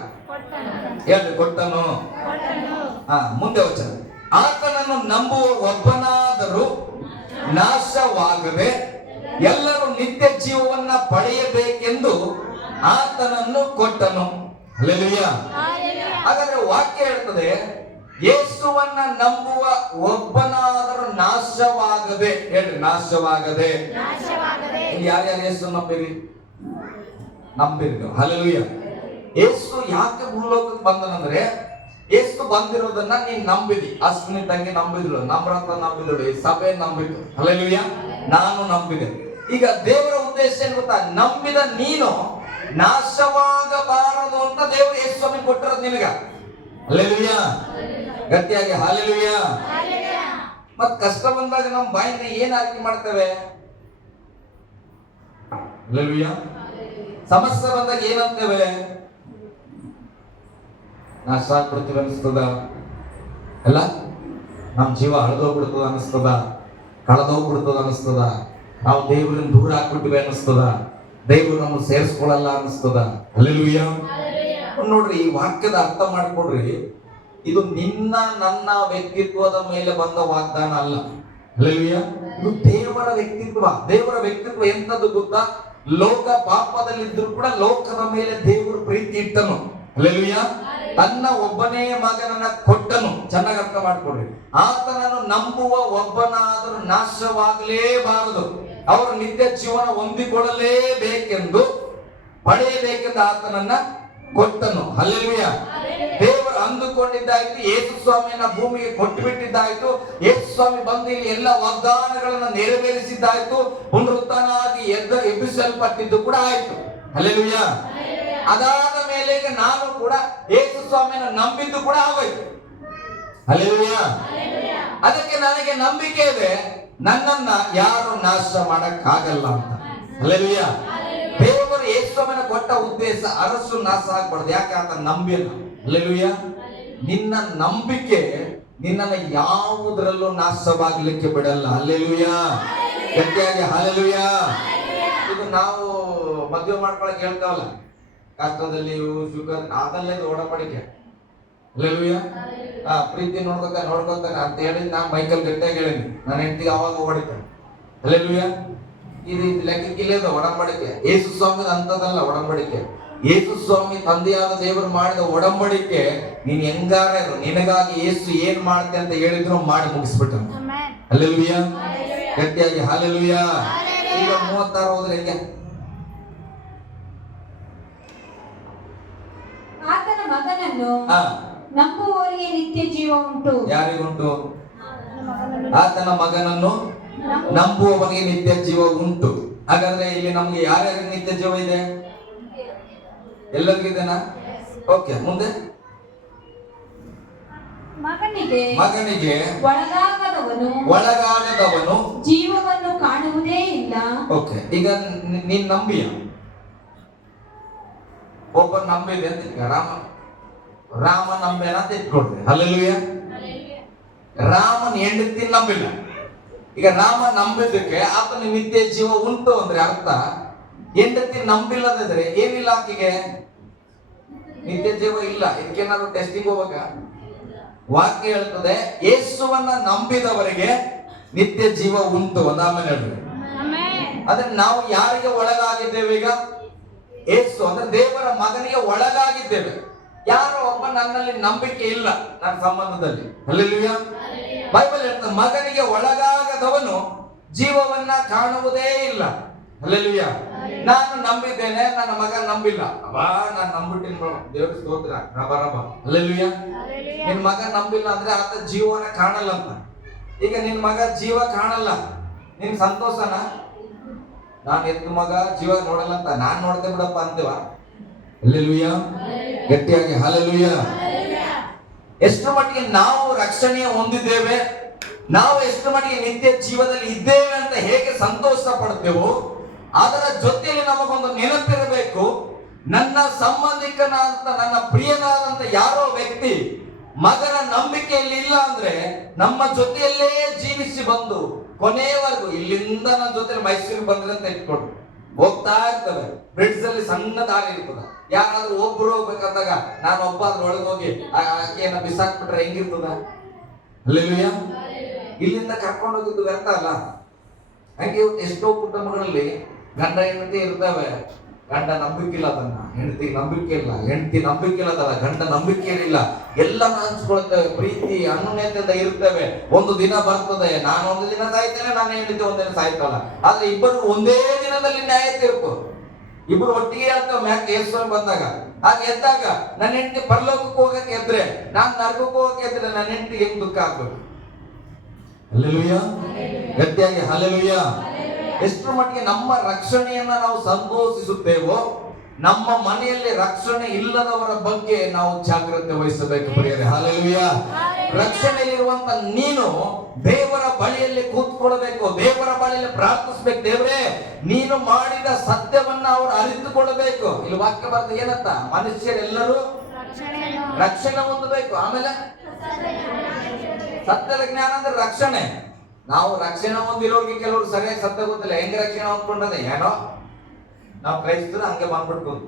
ಹೇಳಿ, ಕೊಟ್ಟನು. ಮುಂದೆ ವಚನ, ಆತನನ್ನು ನಂಬುವ ಒಬ್ಬನಾದರೂ ನಾಶವಾಗದೆ ಎಲ್ಲರೂ ನಿತ್ಯ ಜೀವವನ್ನ ಪಡೆಯಬೇಕೆಂದು ಆತನನ್ನು ಕೊಟ್ಟನು. ಹಲ್ಲೆಲೂಯಾ. ಹಾಗಾದ್ರೆ ವಾಕ್ಯ ಹೇಳ್ತದೆ, ಯೇಸುವನ್ನ ನಂಬುವ ಒಬ್ಬನಾದರೂ ನಾಶವಾಗದೆ. ಹೇಳಿ, ನಾಶವಾಗದೆ. ಯಾರ್ಯಾರು ಯೇಸು ನಂಬಿರಿ? ಹಲ್ಲೆಲೂಯಾ. ಯೇಸು ಯಾಕೆ ಭೂಲೋಕಕ್ಕೆ ಬಂದನಂದ್ರೆ, ಯೇಸು ಬಂದಿರೋದನ್ನ ನೀನ್ ನಂಬಿದಿ. ಅಶ್ವಿನಿ ತಂಗಿ ನಂಬಿದ್ರು, ನಮ್ರತ ನಂಬಿದ್ರು, ಸಭೆ ನಂಬಿದ್ರು. ಹಲ್ಲೆಲೂಯಾ. ನಾನು ನಂಬಿದೆ. ಈಗ ದೇವರ ಉದ್ದೇಶ ಏನು ಗೊತ್ತಾ? ನಂಬಿದ ನೀನು ನಾಶವಾಗಬಾರದು ಅಂತ ದೇವರು ಯೇಸು ಸ್ವಾಮಿ ಕೊಟ್ಟಿರೋದು ನಿನಗ. ಹಲ್ಲೆಲೂಯಾ. ಗಟ್ಟಿಯಾಗಿ ಹಲ್ಲೆಲೂಯಾ. ಮತ್ ಕಷ್ಟ ಬಂದಾಗ ನಮ್ಮ ಬಾಯಿಂದ ಏನ್ ಆಯ್ಕೆ ಮಾಡ್ತೇವೆ? ಹಲ್ಲೆಲೂಯಾ. ಸಮಸ್ಯೆ ಬಂದಾಗ ಏನಂತೇವೆ? ನಾಶ ಆಗ್ಬಿಡ್ತೀವಿ ಅನಿಸ್ತದ, ಅಲ್ಲ? ನಮ್ ಜೀವ ಹಳದೋಗ್ಬಿಡ್ತದ ಅನಿಸ್ತದ, ಕಳೆದೋಗ್ಬಿಡ್ತದ ಅನಿಸ್ತದ, ನಾವು ದೇವ್ರನ್ನ ದೂರ ಹಾಕ್ಬಿಟ್ಟಿವಿ ಅನಿಸ್ತದ, ದೇವ್ರು ನಮ್ಮನ್ನು ಸೇರಿಸ್ಕೊಳ್ಳಲ್ಲ ಅನಿಸ್ತದ. ಹಲ್ಲೆಲೂಯಾ. ನೋಡ್ರಿ, ಈ ವಾಕ್ಯದ ಅರ್ಥ ಮಾಡ್ಕೊಡ್ರಿ. ಇದು ನಿನ್ನ ನನ್ನ ವ್ಯಕ್ತಿತ್ವದ ಮೇಲೆ ಬಂದ ವಾಗ್ದಾನ ಅಲ್ಲ. ಹಲ್ಲೆಲೂಯಾ. ಇದು ದೇವರ ವ್ಯಕ್ತಿತ್ವ. ದೇವರ ವ್ಯಕ್ತಿತ್ವ ಎಂತದ್ದು ಗೊತ್ತಾ? ಲೋಕ ಪಾಪದಲ್ಲಿದ್ರು ಕೂಡ ಲೋಕದ ಮೇಲೆ ದೇವರು ಪ್ರೀತಿ ಇಟ್ಟನು. ಹಲ್ಲೆಲೂಯಾ. ತನ್ನ ಒಬ್ಬನೇ ಮಗನನ್ನ ಕೊಟ್ಟನು. ಚೆನ್ನಾಗಿ ಅರ್ಥ ಮಾಡ್ಕೊಡ್ರಿ. ಆತನನ್ನು ನಂಬುವ ಒಬ್ಬನಾದರೂ ನಾಶವಾಗಲೇಬಾರದು, ಅವರು ನಿತ್ಯ ಜೀವನ ಹೊಂದಿಕೊಳ್ಳಲೇಬೇಕೆಂದು ಪಡೆಯಬೇಕೆಂದು ಆತನನ್ನ ಕೊಟ್ಟನು. ಹಲ್ಲೆಲೂಯಾ. ದೇವರು ಅಂದುಕೊಂಡಿದ್ದಾಯ್ತು, ಯೇಸು ಸ್ವಾಮಿಯನ್ನ ಭೂಮಿಗೆ ಕೊಟ್ಟು ಬಿಟ್ಟಿದ್ದಾಯ್ತು. ಯೇಸು ಸ್ವಾಮಿ ಬಂದು ಇಲ್ಲಿ ಎಲ್ಲ ವಾಗ್ದಾನಗಳನ್ನ ನೆರವೇರಿಸಿದ್ದಾಯ್ತು. ಪುನರುತ್ಥಾನವಾಗಿ ಎಬ್ಬಿಸಲ್ಪಟ್ಟಿದ್ದು ಕೂಡ ಆಯ್ತು. ಹಲ್ಲೆಲೂಯಾ. ಅದಾದ ಮೇಲೆ ಈಗ ನಾನು ಕೂಡ ಯೇಸು ಸ್ವಾಮಿಯನ್ನ ನಂಬಿದ್ದು ಕೂಡ ಆಗೋಯ್ತು. ಹಲ್ಲೆಲೂಯಾ. ಅದಕ್ಕೆ ನನಗೆ ನಂಬಿಕೆ ಇದೆ, ನನ್ನನ್ನ ಯಾರು ನಾಶ ಮಾಡಕ್ಕಾಗಲ್ಲ ಅಂತ. ಹಲ್ಲೆಲೂಯಾ. ದೇವರು ಯೇಸು ಸ್ವಾಮಿಯನ್ನ ಕೊಟ್ಟ ಉದ್ದೇಶ ಅರಸು ನಾಶ ಆಗ್ಬಾರ್ದು. ಯಾಕೆ ಅಂತ ನಂಬಿಲ್ಲ. ಹಲ್ಲೆಲೂಯಾ. ನಿನ್ನ ನಂಬಿಕೆ ನಿನ್ನನ್ನ ಯಾವುದರಲ್ಲೂ ನಾಶವಾಗಲಿಕ್ಕೆ ಬಿಡಲ್ಲ. ಹಲ್ಲೆಲೂಯಾ. ಗಟ್ಟಿಯಾಗಿ ಹಲ್ಲೆಲೂಯಾ. ಇದು ನಾವು ಮದುವೆ ಮಾಡ್ಕೊಳಕ್ ಹೇಳ್ತಾವಲ್ಲ, ಕಷ್ಟದಲ್ಲಿ ಶುಗರ್ ಅದಲ್ಲೇ ಒಡಂಬಡಿಕೆ. ಹಲ್ಲೆಲೂಯಾ. ಪ್ರೀತಿ ನೋಡ್ಕೊತಾನೆ ಅಂತ ಹೇಳಿ ನಾನು ಮೈಕಲ್ ಗಟ್ಟಿಯಾಗಿ ಹೇಳಿನಿ. ನನ್ನ ಹೆಂಡತಿಗೆ ಅವಾಗ ಹೊಡಿತಾನೆ. ಹಲ್ಲೆಲೂಯಾ. ಇದು ಲೆಕ್ಕಕ್ಕಿಲ್ಲದ ಒಡಂಬಡಿಕೆ. ಯೇಸು ಸ್ವಾಮಿ ಅಂತದಲ್ಲ ಒಡಂಬಡಿಕೆ. ಯೇಸು ಸ್ವಾಮಿ ತಂದೆಯಾದ ದೇವರು ಮಾಡಿದ ಒಡಂಬಡಿಕೆ. ನೀನ್ ಹೆಂಗಾರ ನಿನಗಾಗಿ ಯೇಸು ಏನ್ ಮಾಡ್ತೆ ಅಂತ ಹೇಳಿದ್ರು ಮಾಡಿ ಮುಗಿಸ್ಬಿಟ್ಟ. ಹಲ್ಲೆಲೂಯಾ. ಗಟ್ಟಿಯಾಗಿ ಹಲ್ಲೆಲೂಯಾ. ಈಗ 36 ಹೋದ್ರೆ ಹೆಂಗೆ? ಆತನ ಮಗನನ್ನು ನಂಬುವವರಿಗೆ ನಿತ್ಯ ಜೀವ ಉಂಟು. ಯಾರಿಗುಂಟು? ಆತನ ಮಗನನ್ನು ನಂಬುವವನಿಗೆ ನಿತ್ಯ ಜೀವ ಉಂಟು. ಹಾಗಾದ್ರೆ ಇಲ್ಲಿ ನಮ್ಗೆ ಯಾರ್ಯಾರಿಗೆ ನಿತ್ಯ ಜೀವ ಇದೆ? ಎಲ್ಲರಿಗಿದೆನಾ? ಓಕೆ, ಮುಂದೆ. ಮಗನಿಗೆ ಒಳಗಾಗದವನು ಜೀವವನ್ನು ಕಾಣುವುದೇ ಇಲ್ಲ. ಓಕೆ, ಈಗ ನೀನ್ ನಂಬಿಯ ಒಬ್ಬ ನಂಬಿದೆ ಅಂತ ರಾಮ ನಂಬೇನ ಅಂತ ಇಟ್ಕೊಡ್ರಿ. ಹಲ್ಲೆಲೂಯಾ. ರಾಮನ್ ಹೆಂಡತಿ ನಂಬಿಲ್ಲ. ಈಗ ರಾಮ ನಂಬಿದ್ದಕ್ಕೆ ಆತನ ನಿತ್ಯ ಜೀವ ಉಂಟು ಅಂದ್ರೆ ಅರ್ಥ, ಹೆಂಡತಿ ನಂಬಿಲ್ಲದಿದ್ರೆ ಏನಿಲ್ಲ, ಆಕೆಗೆ ನಿತ್ಯ ಜೀವ ಇಲ್ಲ. ಇದಕ್ಕೇನಾದ್ರು ಟೆಸ್ಟಿಂಗ್ ಹೋಗುವಾಗ ವಾಕ್ಯ ಹೇಳ್ತದೆ, ಯೇಸುವನ್ನ ನಂಬಿದವರಿಗೆ ನಿತ್ಯ ಜೀವ ಉಂಟು. ಒಂದಾಮೇಲೆ ಹೇಳ್ರಿ. ಅಂದ್ರೆ ನಾವು ಯಾರಿಗೆ ಒಳಗಾಗಿದ್ದೇವೆ? ಈಗ ಯೇಸು ಅಂದ್ರೆ ದೇವರ ಮಗನಿಗೆ ಒಳಗಾಗಿದ್ದೇವೆ. ಯಾರೋ ಒಬ್ಬ ನನ್ನಲ್ಲಿ ನಂಬಿಕೆ ಇಲ್ಲ ನನ್ನ ಸಂಬಂಧದಲ್ಲಿ. ಹಲ್ಲೆಲೂಯಾ. ಬೈಬಲ್ ಹೇಳ್ತದೆ, ಮಗನಿಗೆ ಒಳಗಾಗದವನು ಜೀವವನ್ನ ಕಾಣುವುದೇ ಇಲ್ಲ. ಹಲ್ಲೆಲೂಯಾ. ನಾನು ನಂಬಿದ್ದೇನೆ, ನನ್ನ ಮಗ ನಂಬಿಲ್ಲ. ಅಬ್ಬಾ, ನಾನು ನಂಬಿಟ್ಟಿನ ದೇವ್ರ ಸ್ತೋತ್ರ. ಹಲ್ಲೆಲೂಯಾ. ನಿನ್ ಮಗ ನಂಬಿಲ್ಲ ಅಂದ್ರೆ ಆತ ಜೀವನ ಕಾಣಲ್ಲ ಅಂತ. ಈಗ ನಿನ್ ಮಗ ಜೀವ ಕಾಣಲ್ಲ, ನಿನ್ ಸಂತೋಷನ? ನಾನು ಎತ್ತು ಮಗ ಜೀವ ನೋಡಲ್ಲ ಅಂತ ನಾನ್ ನೋಡ್ತೇ ಬಿಡಪ್ಪ ಅಂತೀವ? ಹಲ್ಲೆಲೂಯಾ. ಗಟ್ಟಿಯಾಗಿ ಹಲ್ಲೆಲೂಯಾ. ಎಷ್ಟು ಮಟ್ಟಿಗೆ ನಾವು ರಕ್ಷಣೆ ಹೊಂದಿದ್ದೇವೆ, ನಾವು ಎಷ್ಟು ಮಟ್ಟಿಗೆ ನಿತ್ಯ ಜೀವದಲ್ಲಿ ಇದ್ದೇವೆ ಅಂತ ಹೇಗೆ ಸಂತೋಷ ಪಡ್ತೇವೋ, ಅದರ ಜೊತೆಯಲ್ಲಿ ನಮಗೊಂದು ನೆನಪಿರಬೇಕು, ನನ್ನ ಸಂಬಂಧಿಕನಾದಂತ ನನ್ನ ಪ್ರಿಯನಾದಂತ ಯಾರೋ ವ್ಯಕ್ತಿ ಮಗನ ನಂಬಿಕೆಯಲ್ಲಿ ಇಲ್ಲ ಅಂದ್ರೆ ನಮ್ಮ ಜೊತೆಯಲ್ಲೇ ಜೀವಿಸಿ ಬಂದು ಕೊನೆಯವರೆಗೂ ಇಲ್ಲಿಂದ ನನ್ನ ಜೊತೆ ಮೈಸೂರಿಗೆ ಬಂದ್ರೆ ಅಂತ ಇಟ್ಕೊಡ್ರಿ. ಹೋಗ್ತಾ ಇರ್ತವೆ. ಬ್ರಿಡ್ಜ್ ಅಲ್ಲಿ ಸಣ್ಣ ದಾರಿ ಇರ್ತದ. ಯಾರಾದ್ರೂ ಒಬ್ರು ಹೋಗ್ಬೇಕಂದಾಗ ನಾನು ಒಬ್ಬ ಅದ್ರೊಳಗೆ ಹೋಗಿ ಆಕೆಯನ್ನ ಬಿಸಾಕ್ಬಿಟ್ರೆ ಹೆಂಗಿರ್ತದ? ಹಲ್ಲೆಲೂಯಾ. ಇಲ್ಲಿಂದ ಕರ್ಕೊಂಡು ಹೋಗಿದ್ದು ವ್ಯರ್ಥ ಅಲ್ಲ. ಹಂಗೆ ಇವತ್ತು ಎಷ್ಟೋ ಕುಟುಂಬಗಳಲ್ಲಿ ಗಂಡ ಹೆಂಡತಿ ಇರ್ತವೆ. ಗಂಡ ನಂಬಿಕೆ ಇಲ್ಲ ಅದನ್ನ, ಹೆಂಡತಿ ನಂಬಿಕೆ ಇಲ್ಲ, ಹೆಂಡತಿ ನಂಬಿಕೆ ಇಲ್ಲದಲ್ಲ, ಗಂಡ ನಂಬಿಕೆ ಇಲ್ಲ. ಎಲ್ಲ ಹಂಚ್ಕೊಳ್ತೇವೆ, ಪ್ರೀತಿ ಅನ್ಯೋನ್ಯತೆಯಿಂದ ಇರ್ತೇವೆ. ಒಂದು ದಿನ ಬರ್ತದೆ, ನಾನು ಒಂದು ದಿನ ಸಾಯ್ತೇನೆ, ನಾನು ಹೆಂಡತಿ ಒಂದಿನ ಸಾಯ್ತಲ್ಲ. ಆದ್ರೆ ಇಬ್ಬರು ಒಂದೇ ದಿನದಲ್ಲಿ ನ್ಯಾಯ ತೀರ್ಪು. ಇಬ್ರು ಒಟ್ಟಿಗೆ ಹೇಳ್ತೇವೆ ಮ್ಯಾಕ್ ಏರ್ಸ್ಕೊಂಡು ಬಂದಾಗ. ಹಾಗೆ ಎದ್ದಾಗ ನನ್ನ ಹೆಂಡತಿ ಪರಲೋಕಕ್ಕೆ ಹೋಗಕ್ಕೆ ಎದ್ರೆ, ನಾನು ನರಕಕ್ಕೆ ಹೋಗಕ್ಕೆ ಎದ್ರೆ ನನ್ನ ಹೆಂಡತಿ ಹೆಂಗ್ ದುಃಖ ಆಗ್ಬೇಕು? ಹಲ್ಲೆಲೂಯಾ. ಗಟ್ಟಿಯಾಗಿ ಹಲ್ಲೆಲೂಯಾ. ಎಷ್ಟರ ಮಟ್ಟಿಗೆ ನಮ್ಮ ರಕ್ಷಣೆಯನ್ನ ನಾವು ಸಂತೋಷಿಸುತ್ತೇವೋ, ನಮ್ಮ ಮನೆಯಲ್ಲಿ ರಕ್ಷಣೆ ಇಲ್ಲದವರ ಬಗ್ಗೆ ನಾವು ಜಾಗ್ರತೆ ವಹಿಸಬೇಕು ಪ್ರಿಯರೇ. ಹಲ್ಲೆಲೂಯಾ. ರಕ್ಷಣೆಯಲ್ಲಿರುವಂತ ನೀನು ದೇವರ ಬಳಿಯಲ್ಲಿ ಕೂತ್ಕೊಳ್ಬೇಕು, ದೇವರ ಬಳಿಯಲ್ಲಿ ಪ್ರಾರ್ಥಿಸ್ಬೇಕು. ದೇವರೇ, ನೀನು ಮಾಡಿದ ಸತ್ಯವನ್ನ ಅವರು ಅರಿತುಕೊಳ್ಳಬೇಕು. ಇಲ್ಲಿ ವಾಕ್ಯ ಬರ್ತ ಏನಂತ? ಮನುಷ್ಯರೆಲ್ಲರೂ ರಕ್ಷಣೆ ಹೊಂದಬೇಕು. ಆಮೇಲೆ ಸತ್ಯದ ಜ್ಞಾನ ಅಂದ್ರೆ ರಕ್ಷಣೆ. ನಾವು ರಕ್ಷಣೆ ಹೊಂದಿರೋರಿಗೆ ಕೆಲವರು ಸರಿಯಾಗಿ ಸತ್ಯ ಗೊತ್ತಿಲ್ಲ. ಹೆಂಗೆ ರಕ್ಷಣೆ ಹೊಂದ್ಕೊಂಡದೆ ಏನೋ ನಾವು ಕ್ರೈಸ್ತರು ಹಂಗೆ ಬಂದ್ಬಿಡ್ಬೋದು.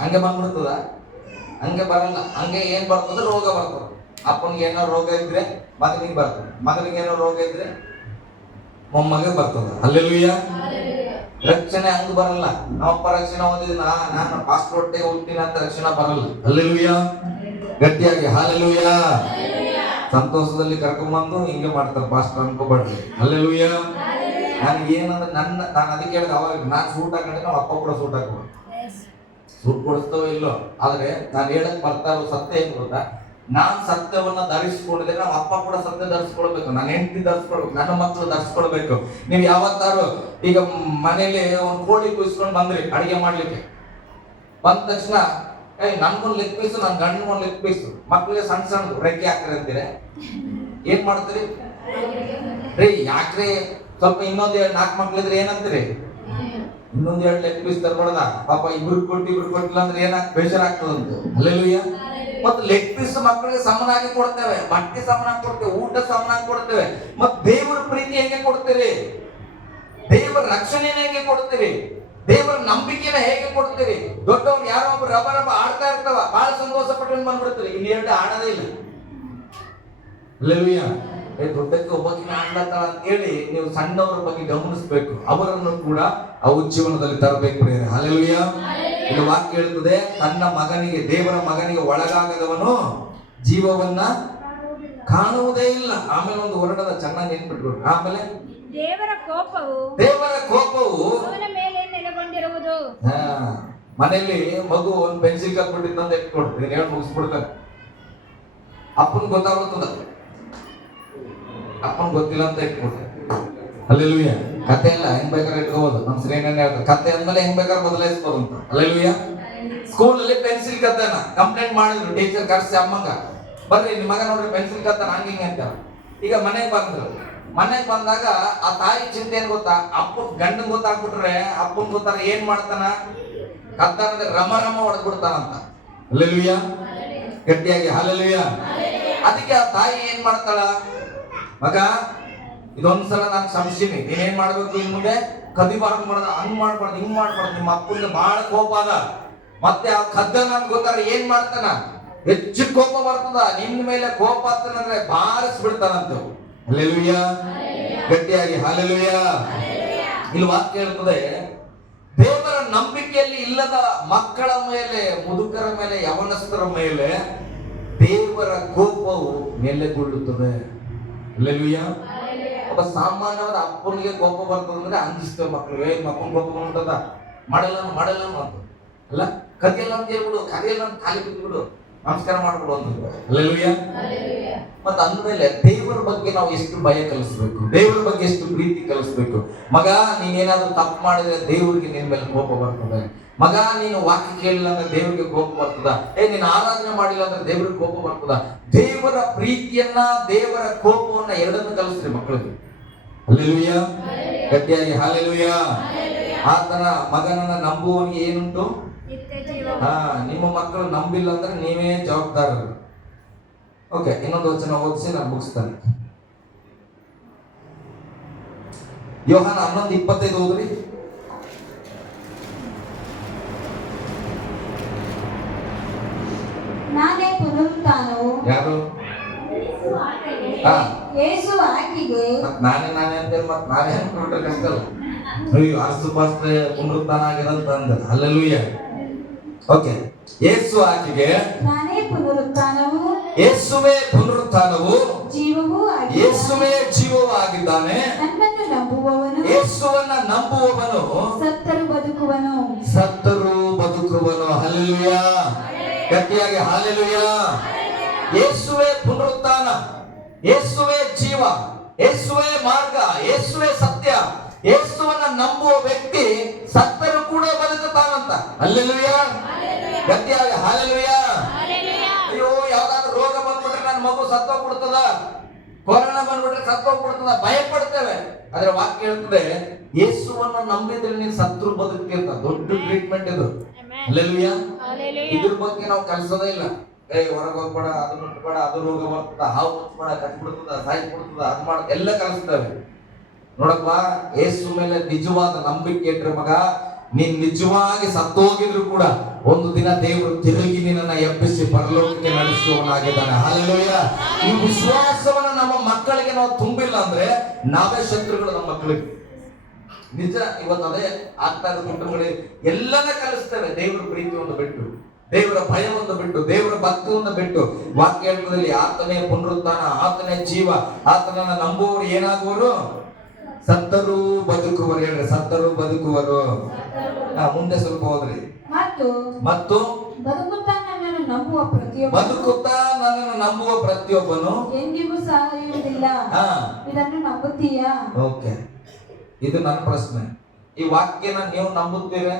ಹಂಗೆ ಬಂದ್ಬಿಡ್ತದ? ಹಂಗೆ ಬರಲ್ಲ. ಹಂಗೆ ಏನ್ ಬರ್ತದ? ರೋಗ ಬರ್ತದ. ಅಪ್ಪನಿಗೆ ಏನೋ ರೋಗ ಇದ್ರೆ ಮಗನಿಗೆ ಬರ್ತದೆ, ಮಗನಿಗೆ ಏನೋ ರೋಗ ಇದ್ರೆ ಮೊಮ್ಮಗ ಬರ್ತದ. ಹಲ್ಲೆಲೂಯಾ. ರಕ್ಷಣೆ ಹಂಗ ಬರಲ್ಲ. ನಾವಪ್ಪ ರಕ್ಷಣೆ ಹೊಂದಿದ್ ನಾನು ಪಾಸ್ಪೋರ್ಟ್ ಹುಟ್ಟಿನ ಅಂತ ರಕ್ಷಣೆ ಬರಲ್ಲ. ಹಲ್ಲೆಲೂಯಾ. ಗಟ್ಟಿಯಾಗಿ ಹಲ್ಲೆಲೂಯಾ. ಸಂತೋಷದಲ್ಲಿ ಕರ್ಕೊಂಡ್ಬಂದು ಹಿಂಗೆ ಮಾಡ್ತಾರೆ ಪಾಸ್ಟರ್ ಅನ್ಕೋಬೇಡ್ರಿ. ಹಲ್ಲೆಲೂಯಾ. ನನಗೆ ಏನಂದ್ರೆ ನಾನು ಅದಕ್ಕೆ ಹೇಳಿದ ಅವಾಗ ನಾನು ಸೂಟ್ ಹಾಕೊಂಡ್ರೆ ನಮ್ಮ ಅಪ್ಪ ಕೂಡ ಸೂಟ್ ಹಾಕೋದು. ಸೂಟ್ ಕೊಡಿಸ್ತೋ ಇಲ್ಲೋ, ಆದ್ರೆ ನಾನು ಹೇಳಕ್ ಬರ್ತಾ ಇರೋ ಸತ್ಯ ಏನ್ ಗೊತ್ತಾ? ನಾನ್ ಸತ್ಯವನ್ನ ಧರಿಸ್ಕೊಂಡಿದ್ರೆ ನಮ್ಮ ಅಪ್ಪ ಕೂಡ ಸತ್ಯ ಧರಿಸ್ಕೊಳ್ಬೇಕು, ನನ್ನ ಹೆಂಡತಿ ಧರಿಸ್ಕೊಳ್ಬೇಕು, ನನ್ನ ಮಕ್ಕಳು ಧರಿಸ್ಕೊಳ್ಬೇಕು. ನೀವು ಯಾವತ್ತಾರು ಈಗ ಮನೇಲಿ ಒಂದು ಕೋಳಿ ಕುಯ್ಸ್ಕೊಂಡು ಬಂದ್ರಿ ಅಡಿಗೆ ಮಾಡ್ಲಿಕ್ಕೆ, ಬಂದ ತಕ್ಷಣ ನನ್ಗೊಂದು ಲೆಗ್ ಪೀಸು, ನನ್ನ ಗಂಡಗೊಂದು ಲೆಗ್ ಪೀಸು, ಮಕ್ಕಳಿಗೆ ಸಣ್ಣ ಸಣ್ಣ ರೆಕ್ಕೆ ಹಾಕ್ರಿ ಅಂತೀರಿ. ಏನ್ ಮಾಡ್ತೀರಿ? ರೀ ಯಾಕ್ರಿ ಸ್ವಲ್ಪ ಇನ್ನೊಂದ್ 4 ಮಕ್ಳಿದ್ರೆ ಏನಂತೀರಿ? ಇನ್ನೊಂದ್ 2 ಲೆಗ್ ಪೀಸ್ ತರ್ಕೊಳದ ಪಾಪ, ಇಬ್ರು ಕೊಟ್ಟಿಲ್ಲ ಅಂದ್ರೆ ಬೇಜಾರ್ ಆಗ್ತದಂತ. ಹಲ್ಲೆಲೂಯಾ. ಮತ್ತೆ ಲೆಗ್ ಪೀಸ್ ಮಕ್ಕಳಿಗೆ ಸಮನಾಗಿ ಕೊಡ್ತೇವೆ, ಬಟ್ಟೆ ಸಮನಾಗಿ ಕೊಡ್ತೇವೆ, ಊಟ ಸಮನಾಗಿ ಕೊಡ್ತೇವೆ. ಮತ್ತೆ ದೇವರ ಪ್ರೀತಿ ಹೆಂಗೆ ಕೊಡ್ತೀರಿ? ದೇವರ ರಕ್ಷಣೆನ ಹೆಂಗೆ ಕೊಡ್ತೀರಿ? ದೇವರ ನಂಬಿಕೆನ ಹೇಗೆ ಕೊಡ್ತೀರಿ? ದೊಡ್ಡವ್ರು ಯಾರೋ ಒಬ್ರು ರಬ ಆಡ್ತಾ ಇರ್ತಾವ, ಬಹಳ ಸಂತೋಷ ಪಟ್ಟು ಬಂದ್ಬಿಡ್ತೀರಿ, ಇನ್ನೆರಡು ಆಡೋದೇ ಇಲ್ಲ. ಹಲ್ಲೆಲೂಯಾ. ದೊಡ್ಡಕ್ಕೆ ಒಬ್ಬಕಿನ ಆಡ್ಲತ್ತಾಳ ಅಂತ ಹೇಳಿ ನೀವು ಸಣ್ಣವರ ಬಗ್ಗೆ ಗಮನಿಸಬೇಕು. ಅವರನ್ನು ಕೂಡ ಅವು ಜೀವನದಲ್ಲಿ ತರಬೇಕು. ಹಲ್ಲೆಲೂಯಾ. ಇದು ವಾಕ್ಯ ಹೇಳ್ತದೆ, ತನ್ನ ಮಗನಿಗೆ, ದೇವರ ಮಗನಿಗೆ ಒಳಗಾಗದವನು ಜೀವವನ್ನ ಕಾಣುವುದೇ ಇಲ್ಲ. ಆಮೇಲೆ ಒಂದು ಹೊರಡದ ಚೆನ್ನಾಗಿ ನೆನ್ಪಿಟ್ರು. ಆಮೇಲೆ ದೇವರ ಕೋಪವು ಅವನ ಮೇಲೆ ನೆಲೆಗೊಂಡಿರುವುದು. ಮನೆಯಲ್ಲಿ ಮಗು ಒಂದು ಪೆನ್ಸಿಲ್ ಕಲ್ಬಿಟ್ಟಿದ್ದು ಅಂತ ಇಟ್ಕೊಡ್ತೀನಿ, ಹೇಳಿ ಮುಗಿಸ್ಬಿಡ್ತಾನೆ. ಅಪ್ಪನ್ ಗೊತ್ತಾಗುತ್ತದ, ಅಪ್ಪನ್ ಗೊತ್ತಿಲ್ಲ ಅಂತ ಇಟ್ಕೊಡ್ತಾರೆ. ಹಲ್ಲೆಲೂಯಾ. ಕತೆ ಎಲ್ಲ ಹೆಂಗ್ ಬೇಕಾದ್ರೆ ಇಟ್ಕೋಬಹುದು. ನಮ್ ಶ್ರೇಣಿ ಹೇಳ್ತಾರೆ, ಕತೆ ಅಂದ್ಮೇಲೆ ಹೆಂಗ್ ಬೇಕಾದ್ರೆ ಬದಲಾಯಿಸ್ಬೋದು ಅಂತ. ಹಲ್ಲೆಲೂಯಾ. ಸ್ಕೂಲ್ ಅಲ್ಲಿ ಪೆನ್ಸಿಲ್ ಕತ್ತನ ಕಂಪ್ಲೇಂಟ್ ಮಾಡಿದ್ರು ಟೀಚರ್ ಕರ್ಸಿ ಅಮ್ಮಂಗ, ಬರ್ರಿ ನಿಮ್ಮ ಮಗ ನೋಡ್ರಿ ಪೆನ್ಸಿಲ್ ಕತ್ತನ ಹಂಗಿಂಗ್ ಅಂತ. ಈಗ ಮನೆಗೆ ಬಂದ್ರು. ಮನೆಗೆ ಬಂದಾಗ ಆ ತಾಯಿ ಚಿಂತೆ ಏನ್ ಗೊತ್ತಾ? ಗಂಡನ್ ಗೊತ್ತಾಗ್ಬಿಟ್ರೆ ಅಪ್ಪನ್ ಗೊತ್ತಾರ ಏನ್ ಮಾಡ್ತಾನ? ಕತ್ತಾನಂದ್ರೆ ರಮ ಹೊಡೆದ್ಬಿಡ್ತಾನಂತ. ಹಲ್ಲೆಲೂಯಾ. ಗಟ್ಟಿಯಾಗಿ ಹಲ್ಲೆಲೂಯಾ. ಅದಕ್ಕೆ ಆ ತಾಯಿ ಏನ್ ಮಾಡ್ತಾಳ? ಮಗ, ಇದೊಂದ್ಸಲ ನಾನು ಸಂಶೀನಿ, ನೀನೇನ್ ಮಾಡ್ಬೇಕು, ಇನ್ ಮುಂದೆ ಕದಿಬಾರ್ದು ಮಾಡೋದು, ಹಂಗ್ ಮಾಡ್ಬಾರ್ದು, ಹಿಂಗ್ ಮಾಡ್ಬಾರ್ದು. ನಿಮ್ಮ ಅಪ್ಪಂಗೆ ಬಹಳ ಕೋಪ ಅದ. ಮತ್ತೆ ಆ ಕದ್ದ ನನ್ ಗೊತ್ತಾರ ಏನ್ ಮಾಡ್ತಾನ? ಹೆಚ್ಚು ಕೋಪ ಬರ್ತದ. ನಿನ್ನ ಮೇಲೆ ಕೋಪ ಆಗ್ತಾನಂದ್ರೆ ಬಾರಿಸ್ಬಿಡ್ತಾನಂತ. ಹಲ್ಲೆಲೂಯಾ. ಗಟ್ಟಿಯಾಗಿ ಹಲ್ಲೆಲೂಯಾ. ಇಲ್ಲಿ ವಾಕ್ಯ ಹೇಳ್ತದೆ, ದೇವರ ನಂಬಿಕೆಯಲ್ಲಿ ಇಲ್ಲದ ಮಕ್ಕಳ ಮೇಲೆ, ಮುದುಕರ ಮೇಲೆ, ಯವನಸ್ಥರ ಮೇಲೆ ದೇವರ ಕೋಪವು ನೆಲೆಗೊಳ್ಳುತ್ತದೆ. ಹಲ್ಲೆಲೂಯಾ. ಒಬ್ಬ ಸಾಮಾನ್ಯವಾದ ಅಪ್ಪನಿಗೆ ಕೋಪ ಬರ್ತದಂದ್ರೆ ಅಂಜಿಸ್ತೇವೆ ಮಕ್ಕಳಿಗೆ. ಮಕ್ಕಳ ಕೋಪ ಬಂದ್ಬಿಟ್ಟದ, ಮಾಡಲ್ಲ ಅಂತ ಅಲ್ಲ, ಕದಿಯಲ್ಲ ಅಂತ ಹೇಳ್ಬಿಡು, ಕದಿಯಲ್ಲ ಅಂತ ಖಾಲಿ ಬಿಟ್ಬಿಡು, ನಮಸ್ಕಾರ ಮಾಡ್ಬಿಡು ಅಂತ. ಹಲ್ಲೆಲೂಯಾ. ಮತ್ತೆ ಅಂದ್ಮೇಲೆ ದೇವರ ಬಗ್ಗೆ ನಾವು ಎಷ್ಟು ಭಯ ಕಲಿಸ್ಬೇಕು, ದೇವರ ಬಗ್ಗೆ ಎಷ್ಟು ಪ್ರೀತಿ ಕಲಿಸ್ಬೇಕು. ಮಗ, ನೀನೇನಾದ್ರೂ ತಪ್ಪು ಮಾಡಿದ್ರೆ ದೇವರಿಗೆ ನಿನ್ ಮೇಲೆ ಕೋಪ ಬರ್ತದೆ. ಮಗ, ನೀನು ವಾಕ್ಯ ಕೇಳಿಲ್ಲ ಅಂದ್ರೆ ದೇವರಿಗೆ ಕೋಪ ಬರ್ತದ. ನೀನು ಆರಾಧನೆ ಮಾಡಿಲ್ಲ ಅಂದ್ರೆ ದೇವರಿಗೆ ಕೋಪ ಬರ್ತದ. ದೇವರ ಪ್ರೀತಿಯನ್ನ, ದೇವರ ಕೋಪವನ್ನ ಎರಡನ್ನು ಕಲಿಸ್ರಿ ಮಕ್ಕಳಿಗೆ. ಹಲ್ಲೆಲೂಯಾ. ಗಟ್ಟಿಯಾಗಿ ಹಲ್ಲೆಲೂಯಾ. ಆತನ ಮಗನನ್ನ ನಂಬುವವನಿಗೆ ಏನುಂಟು? ನಿಮ್ಮ ಮಕ್ಕಳು ನಂಬಿಲ್ಲ ಅಂದ್ರೆ ನೀವೇ ಜವಾಬ್ದಾರರು. ಓಕೆ, ಇನ್ನೊಂದು ವಚನ ಓದಿಸಿ ನಾನು ಮುಗಿಸ್ತಾನೆ. ಯೋಹಾನ 11:25 ಓದ್ರಿ. ನಾನೇ ಪುನರುತ್ಥಾನವು. ಯಾರು? ಯೇಸು ಆಕೆಗೆ ನಾನೇ ಅಂತೇಳಿ ಮತ್ತೆ ನಾನೇ ಅನ್ಕೊಂಡ್ರೆ ಕಷ್ಟ ಅಲ್ಲ. ಅರ್ಸು ಪಾಸ್ಟ ಪುನರುತ್ಥಾನ ಆಗಿರಂತ ಅಂದ. ಹಲ್ಲೆಲೂಯಾ. ಓಕೆ, ಯೇಸು ಆಕೆಗೆ ನಾನೇ ಪುನರುತ್ಥಾನವು, ಯೇಸುವೇ ಪುನರುತ್ಥಾನವು, ಜೀವವೂ ಯೇಸುವೇ ಜೀವವೂ ಆಗಿದ್ದಾನೆ. ನನ್ನನ್ನು ನಂಬುವವನು, ಯೇಸುವನ್ನ ನಂಬುವವನು ಸತ್ತರೂ ಬದುಕುವನು. ಸತ್ತರೂ ಬದುಕುವನು. ಹಲ್ಲೆಲೂಯಾ. ಗಟ್ಟಿಯಾಗಿ ಹಲ್ಲೆಲೂಯಾ. ಯೇಸುವೇ ಪುನರುತ್ಥಾನ, ಯೇಸುವೇ ಜೀವ, ಯೇಸುವೇ ಮಾರ್ಗ, ಯೇಸುವೇ ಸತ್ಯ. ಯೇಸುವನ್ನ ನಂಬುವ ವ್ಯಕ್ತಿ ಸತ್ತರೂ ಕೂಡ ಬದುಕುತ್ತಾನಂತ. ಹಲ್ಲೆಲೂಯಾ. ಗಟ್ಟಿಯಾಗಿ ಹಲ್ಲೆಲೂಯಾ. ಅಯ್ಯೋ, ಯಾವ್ದಾದ್ರು ರೋಗ ಬಂದ್ಬಿಟ್ರೆ ನನ್ನ ಮಗು ಸತ್ತೋಗ್ಬಿಡ್ತದ, ಕೊರೋನಾ ಬಂದ್ಬಿಟ್ರೆ ಸತ್ತೋಗ್ಬಿಡ್ತದ, ಭಯ ಪಡ್ತೇವೆ. ಆದ್ರೆ ವಾಕ್ಯ ಹೇಳ್ತದೆ, ಯೇಸುವನ್ನ ನಂಬಿದ್ರೆ ನೀನು ಸತ್ರು ಬದುಕ್ತಿರ್ತ. ದೊಡ್ಡ ಟ್ರೀಟ್ಮೆಂಟ್ ಇದು. ಹಲ್ಲೆಲೂಯಾ. ಇದ್ರ ಬಗ್ಗೆ ನಾವು ಕಲ್ಸೋದೇ ಇಲ್ಲ. ಹೊರಗೆ ಹೋಗ್ಬೇಡ, ಅದು ಮುಟ್ಬೇಡ, ಅದು ರೋಗ ಬರ್ತದ, ಹಾವು ಮುಟ್ಬೇಡ, ಕಟ್ಬಿಡ್ತದ, ಸಾಯಿ ಬಿಡ್ತದ, ಅದು ಮಾಡ ಎಲ್ಲ ಕಲಿಸ್ತೇವೆ. ನೋಡಪ್ಪ, ಯೇಸು ಮೇಲೆ ನಿಜವಾದ ನಂಬಿಕೆ ಇಟ್ರೆ ಮಗ, ನೀನ್ ನಿಜವಾಗಿ ಸತ್ತೋಗಿದ್ರು ಕೂಡ ಒಂದು ದಿನ ದೇವರು ತಿರುಗಿ ನಿನ್ನನ್ನ ಎಬ್ಬಿಸಿ ಪರಲೋಕಕ್ಕೆ ನಡೆಸುವವನಾಗಿದ್ದಾನೆ. ಹಲ್ಲೆಲೂಯಾ. ಈ ವಿಶ್ವಾಸವನ್ನ ನಮ್ಮ ಮಕ್ಕಳಿಗೆ ನಾವು ತುಂಬಿಲ್ಲ ಅಂದ್ರೆ ನಾವೇ ಶತ್ರುಗಳು ನಮ್ಮ ಮಕ್ಕಳಿಗೆ. ನಿಜ, ಇವತ್ತು ಅದೇ ಆಗ್ತಾ ಇರೋ ಕುಟುಂಬಗಳಿಗೆ ಎಲ್ಲನ ಕಲಿಸ್ತೇವೆ. ದೇವರ ಪ್ರೀತಿಯನ್ನು ಬಿಟ್ಟು, ದೇವರ ಭಯವನ್ನು ಬಿಟ್ಟು, ದೇವರ ಭಕ್ತಿಯನ್ನು ಬಿಟ್ಟು. ವಾಕ್ಯ ಹೇಳ್ತದಲ್ಲಿ ಆತನೇ ಪುನರುತ್ಥಾನ, ಆತನೇ ಜೀವ, ಆತನನ್ನ ನಂಬುವವರು ಏನಾಗುವರು? ಸತ್ತರೂ ಬದುಕುವರು. ಹೇಳ್ರಿ, ಸತ್ತರೂ ಬದುಕುವರು. ಮುಂದೆ ಸ್ವಲ್ಪ ಹೋದ್ರಿ. ಮತ್ತು ಬದುಕುತ್ತಾ ನನ್ನನ್ನು ನಂಬುವ ಪ್ರತಿಯೊಬ್ಬನು ಎಂದಿಗೂ ಸಾಯುವುದಿಲ್ಲ. ಇದನ್ನು ನಂಬುತ್ತೀಯಾ? ಓಕೆ, ಇದು ನನ್ನ ಪ್ರಶ್ನೆ. ಈ ವಾಕ್ಯನ ನೀವು ನಂಬುತ್ತೀರ?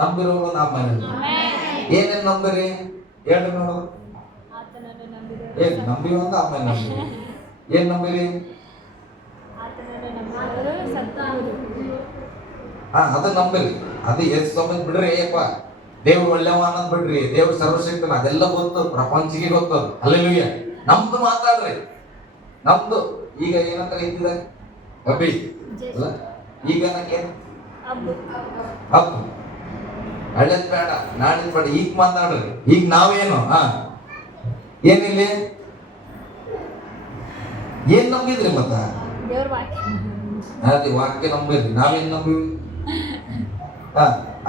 ನಂಬಿರೋರು ನಮ್ಮ ಏನೇನ್ ನಂಬಿರಿ ಹೇಳ್ರಿ ನೋಡು. ಏನ್ ನಂಬಿವ ಅಂತ ಆಮೇಲೆ ನಂಬಿರಿ. ಏನ್ ನಂಬಿರಿ? ಅದು ನಂಬಿರಿ. ಅದು ಎಷ್ಟು ಸಮಯ ಬಿಡ್ರಿ. ಅಯ್ಯಪ್ಪ, ದೇವ್ರು ಒಳ್ಳೆವ ಅನ್ನೋದ್ ಬಿಡ್ರಿ. ದೇವ್ರ ಸರ್ವಶಕ್ತನ, ಅದೆಲ್ಲ ಗೊತ್ತು, ಪ್ರಪಂಚಿಗೆ ಗೊತ್ತದು. ಹಲ್ಲೆಲೂಯಾ. ನಮ್ದು ಮಾತಾಡ್ರಿ, ನಮ್ದು. ಈಗ ಏನಂತ ಇದ್ದಿದಾಗ ಅಬ್ಬಿ ಅಲ್ಲ, ಈಗ ನನಗೇನು ಹಬ್ಬ ಹಳ್ಳದ್ ಬೇಡ, ನಾಳಿದ್ ಬೇಡ, ಈಗ ಮಾತಾಡ್ರಿ. ಈಗ ನಾವೇನು ಏನಿಲ್ಲಿ ಏನ್ ನಂಬಿದ್ರಿ? ಮತ್ತ ಅದೇ ವಾಕ್ಯ ನಂಬಿದ್ರಿ. ನಾವೇನ್ ನಂಬಿವಿ?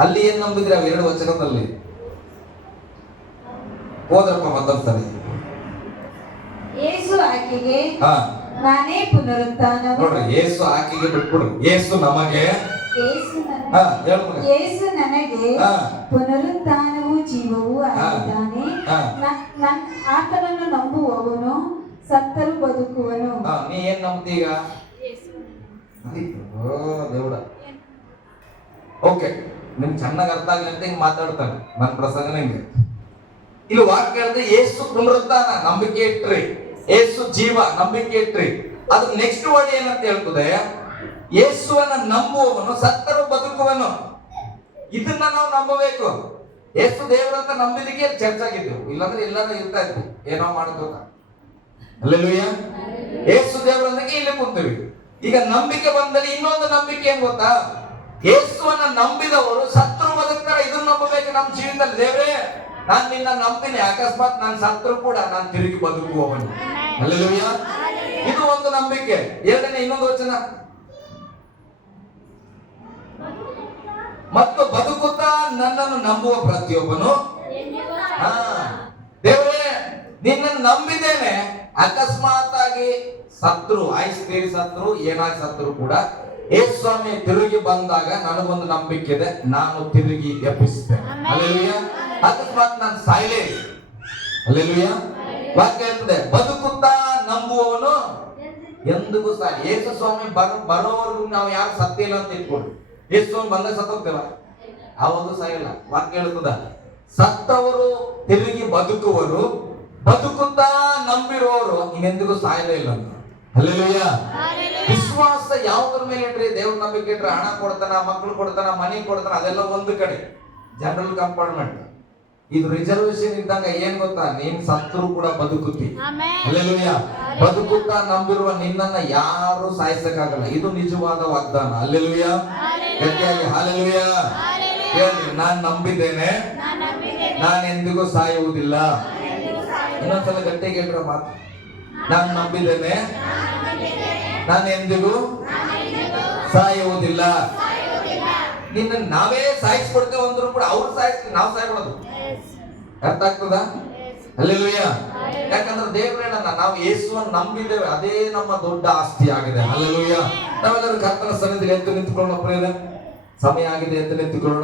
ಅಲ್ಲಿ ಏನ್ ನಂಬಿದ್ರಿ? ಅವ್ 2 ವಚನದಲ್ಲಿ ಹೋದ್ರಪ್ಪ ಮತ್ತೊಂದ್ಸರಿ. ಯೇಸು ಆಕೆಗೆ ನಾನೇ ಪುನರುತ್ಥಾನ. ನೋಡ್ರಿ, ಯೇಸು ಆಕೆಗೆ ಬಿಟ್ಬಿಡ್ರಿ. ಯೇಸು ನಮಗೆ, ಯೇಸು ನನಗೆ ಪುನರುತ್ಥಾನವೂ ಜೀವವೂ ಆಗಿದ್ದಾನೆ. ಆತನನ್ನು ನಂಬುವವನು ಸತ್ತರೂ ಬದುಕುವನು. ನೀ ಏನ್ ನಂಬ್ತೀಗ? ದೇವ್ರ. ಓಕೆ, ನಿಮ್ ಚೆನ್ನಾಗಿ ಅರ್ಥ ಆಗಲಿ ಅಂತ ಹಿಂಗ್ ಮಾತಾಡ್ತಾನೆ. ನನ್ನ ಪ್ರಸಂಗ ನಿಮ್ಗೆ ಇಲ್ಲಿ ವಾಕ್ಯ ಹೇಳಿದ್ರೆ ಯೇಸು ಪುನರುತ್ಥಾನ, ನಂಬಿಕೆ ಇಟ್ರಿ. ಯೇಸು ಜೀವ, ನಂಬಿಕೆ ಇಟ್ರಿ. ಅದು ನೆಕ್ಸ್ಟ್ ವರ್ಡ್ ಏನಂತ ಹೇಳ್ತದೆ? ಯೇಸುವನ್ನ ನಂಬುವವನು ಸತ್ತರೂ ಬದುಕುವನು. ಇದನ್ನ ನಾವು ನಂಬಬೇಕು. ಯೇಸು ದೇವರಂತ ನಂಬಿದಕ್ಕೆ ಚರ್ಚ್ ಆಗಿದ್ದು, ಇಲ್ಲಾಂದ್ರೆ ಎಲ್ಲಾದ್ರೂ ಇರ್ತಾ ಇದ್ವಿ, ಏನೋ ಮಾಡ್ಕೋತ. ಹಲ್ಲೆಲೂಯಾ. ಯೇಸು ದೇವರೊಂದಿಗೆ ಇಲ್ಲಿ ಕೂತೀವಿ. ಈಗ ನಂಬಿಕೆ ಬಂದಲ್ಲಿ ಇನ್ನೊಂದು ನಂಬಿಕೆ ಏನ್ ಗೊತ್ತಾ? ಯೇಸುವನ್ನ ನಂಬಿದವರು ಸತ್ರು ಬದುಕ್ತಾರೆ. ಇದನ್ನ ನಂಬಬೇಕು ನಮ್ಮ ಜೀವಿತದಲ್ಲಿ. ದೇವ್ರೇ, ನಾನು ನಿನ್ನ ನಂಬಿನಿ, ಅಕಸ್ಮಾತ್ ನಾನು ಸತ್ರು ಕೂಡ ನಾನು ತಿರುಗಿ ಬದುಕುವವನು. ಹಲ್ಲೆಲೂಯಾ. ಇದು ಒಂದು ನಂಬಿಕೆ. ಎರಡನೇ ಇನ್ನೊಂದು ವಚನ, ಮತ್ತು ಬದುಕುತ್ತಾ ನನ್ನನ್ನು ನಂಬುವ ಪ್ರತಿಯೊಬ್ಬನು. ದೇವರೇ, ನಿನ್ನನ್ನು ನಂಬಿದ್ದೇನೆ, ಅಕಸ್ಮಾತ್ ಆಗಿ ಸತ್ರು, ಆಯ್ಸ್ತೀರಿ ಸತ್ರು, ಏನಾಗಿ ಸತ್ರು ಕೂಡ ಯೇಸು ಸ್ವಾಮಿ ತಿರುಗಿ ಬಂದಾಗ ನನಗೊಂದು ನಂಬಿಕೆ ಇದೆ, ನಾನು ತಿರುಗಿ ಎಬ್ಬಿಸ್ತೇನೆ. ಹಲ್ಲೆಲೂಯಾ. ಅಕಸ್ಮಾತ್ ನಾನು ಸಾಯ್ಲೇ. ಹಲ್ಲೆಲೂಯಾ. ವಾಕ್ಯ ಹೇಳ್ತದೆ, ಬದುಕುತ್ತಾ ನಂಬುವವನು ಎಂದಿಗೂ ಸಾಯ. ಯೇಸು ಸ್ವಾಮಿ ಬರೋವರೆಗೂ ನಾವು ಯಾರು ಸತ್ತಿಲ್ಲ ಅಂತ ಇಟ್ಕೊಂಡು, ಯೇಸು ಸ್ವಾಮಿ ಬಂದಾಗ ಸತ್ತೋಗ್ತೇವ? ಅವಾಗ ಸಾಯಿಲ್ಲ. ವಾಕ್ಯ ಹೇಳ್ತದ, ಸತ್ತವರು ತಿರುಗಿ ಬದುಕುವರು, ಬದುಕುತ್ತಾ ನಂಬಿರೋರು ಇನ್ನೆಂದಿಗೂ ಸಾಯಲೇ ಇಲ್ಲ ಅಂತ. ಹಲ್ಲೆಲೂಯಾ. ವಿಶ್ವಾಸ ಯಾವುದ್ರ ಮೇಲೆ ಇಟ್ರಿ? ದೇವ್ರ ನಂಬಿಕೆ ಇಟ್ರೆ ಹಣ ಕೊಡ್ತಾನ, ಮಕ್ಕಳು ಕೊಡ್ತಾನ, ಮನೆ ಕೊಡ್ತಾನ, ಅದೆಲ್ಲ ಒಂದು ಕಡೆ ಜನರಲ್ ಕಂಪಾರ್ಟ್ಮೆಂಟ್. ಇದು ರಿಸರ್ವೇಶನ್ ಇದ್ದಂಗ. ಏನ್ ಗೊತ್ತಾ? ನೀನ್ ಸತ್ರು ಕೂಡ ಬದುಕುತ್ತಿ. ಹಲ್ಲೆಲೂಯಾ. ಬದುಕುತ್ತಾ ನಂಬಿರುವ ನಿನ್ನನ್ನ ಯಾರು ಸಾಯಿಸಕ್ಕಾಗಲ್ಲ. ಇದು ನಿಜವಾದ ವಾಗ್ದಾನ. ಹಲ್ಲೆಲೂಯಾ. ಗಟ್ಟಿಯಾಗಿ ಹಲ್ಲೆಲೂಯಾ ಹೇಳ್ರಿ. ನಾನ್ ನಂಬಿದ್ದೇನೆ, ನಾನು ಎಂದಿಗೂ ಸಾಯುವುದಿಲ್ಲ. ಇನ್ನೊಂದ್ಸಲ ಗಟ್ಟಿಗೆ ಹೇಳ್ರ ಮಾತು. ನಾನು ನಂಬಿದ್ದೇನೆ, ನಾನು ಎಂದಿಗೂ ಸಾಯುವುದಿಲ್ಲ. ನಿನ್ನ ನಾವೇ ಸಾಯಿಸ್ಕೊಡ್ತೇವೆ ಅಂದ್ರೂ ಕೂಡ ಅವ್ರು ಸಾಯಿಸ್ತೀವಿ, ನಾವು ಸಾಯ್ಬಿಡೋದು. ಅರ್ಥ ಆಗ್ತದ? ಹಲ್ಲೆಲೂಯಾ. ಯಾಕಂದ್ರೆ ದೇವರೇನ ನಾವು ಯೇಸುವನ್ನು ನಂಬಿದ್ದೇವೆ, ಅದೇ ನಮ್ಮ ದೊಡ್ಡ ಆಸ್ತಿ ಆಗಿದೆ. ಹಲ್ಲೆಲೂಯಾ. ನಾವೆಲ್ಲರೂ ಕರ್ತನ ಸನ್ನಿಧಿಗೆ ಎದ್ದು ನಿಂತುಕೊಳ್ಳೋಣ ಪ್ರೇರೆ. ಸಮಯ ಆಗಿದೆ, ಎದ್ದು ನಿಂತುಕೊಳ್ಳೋಣ.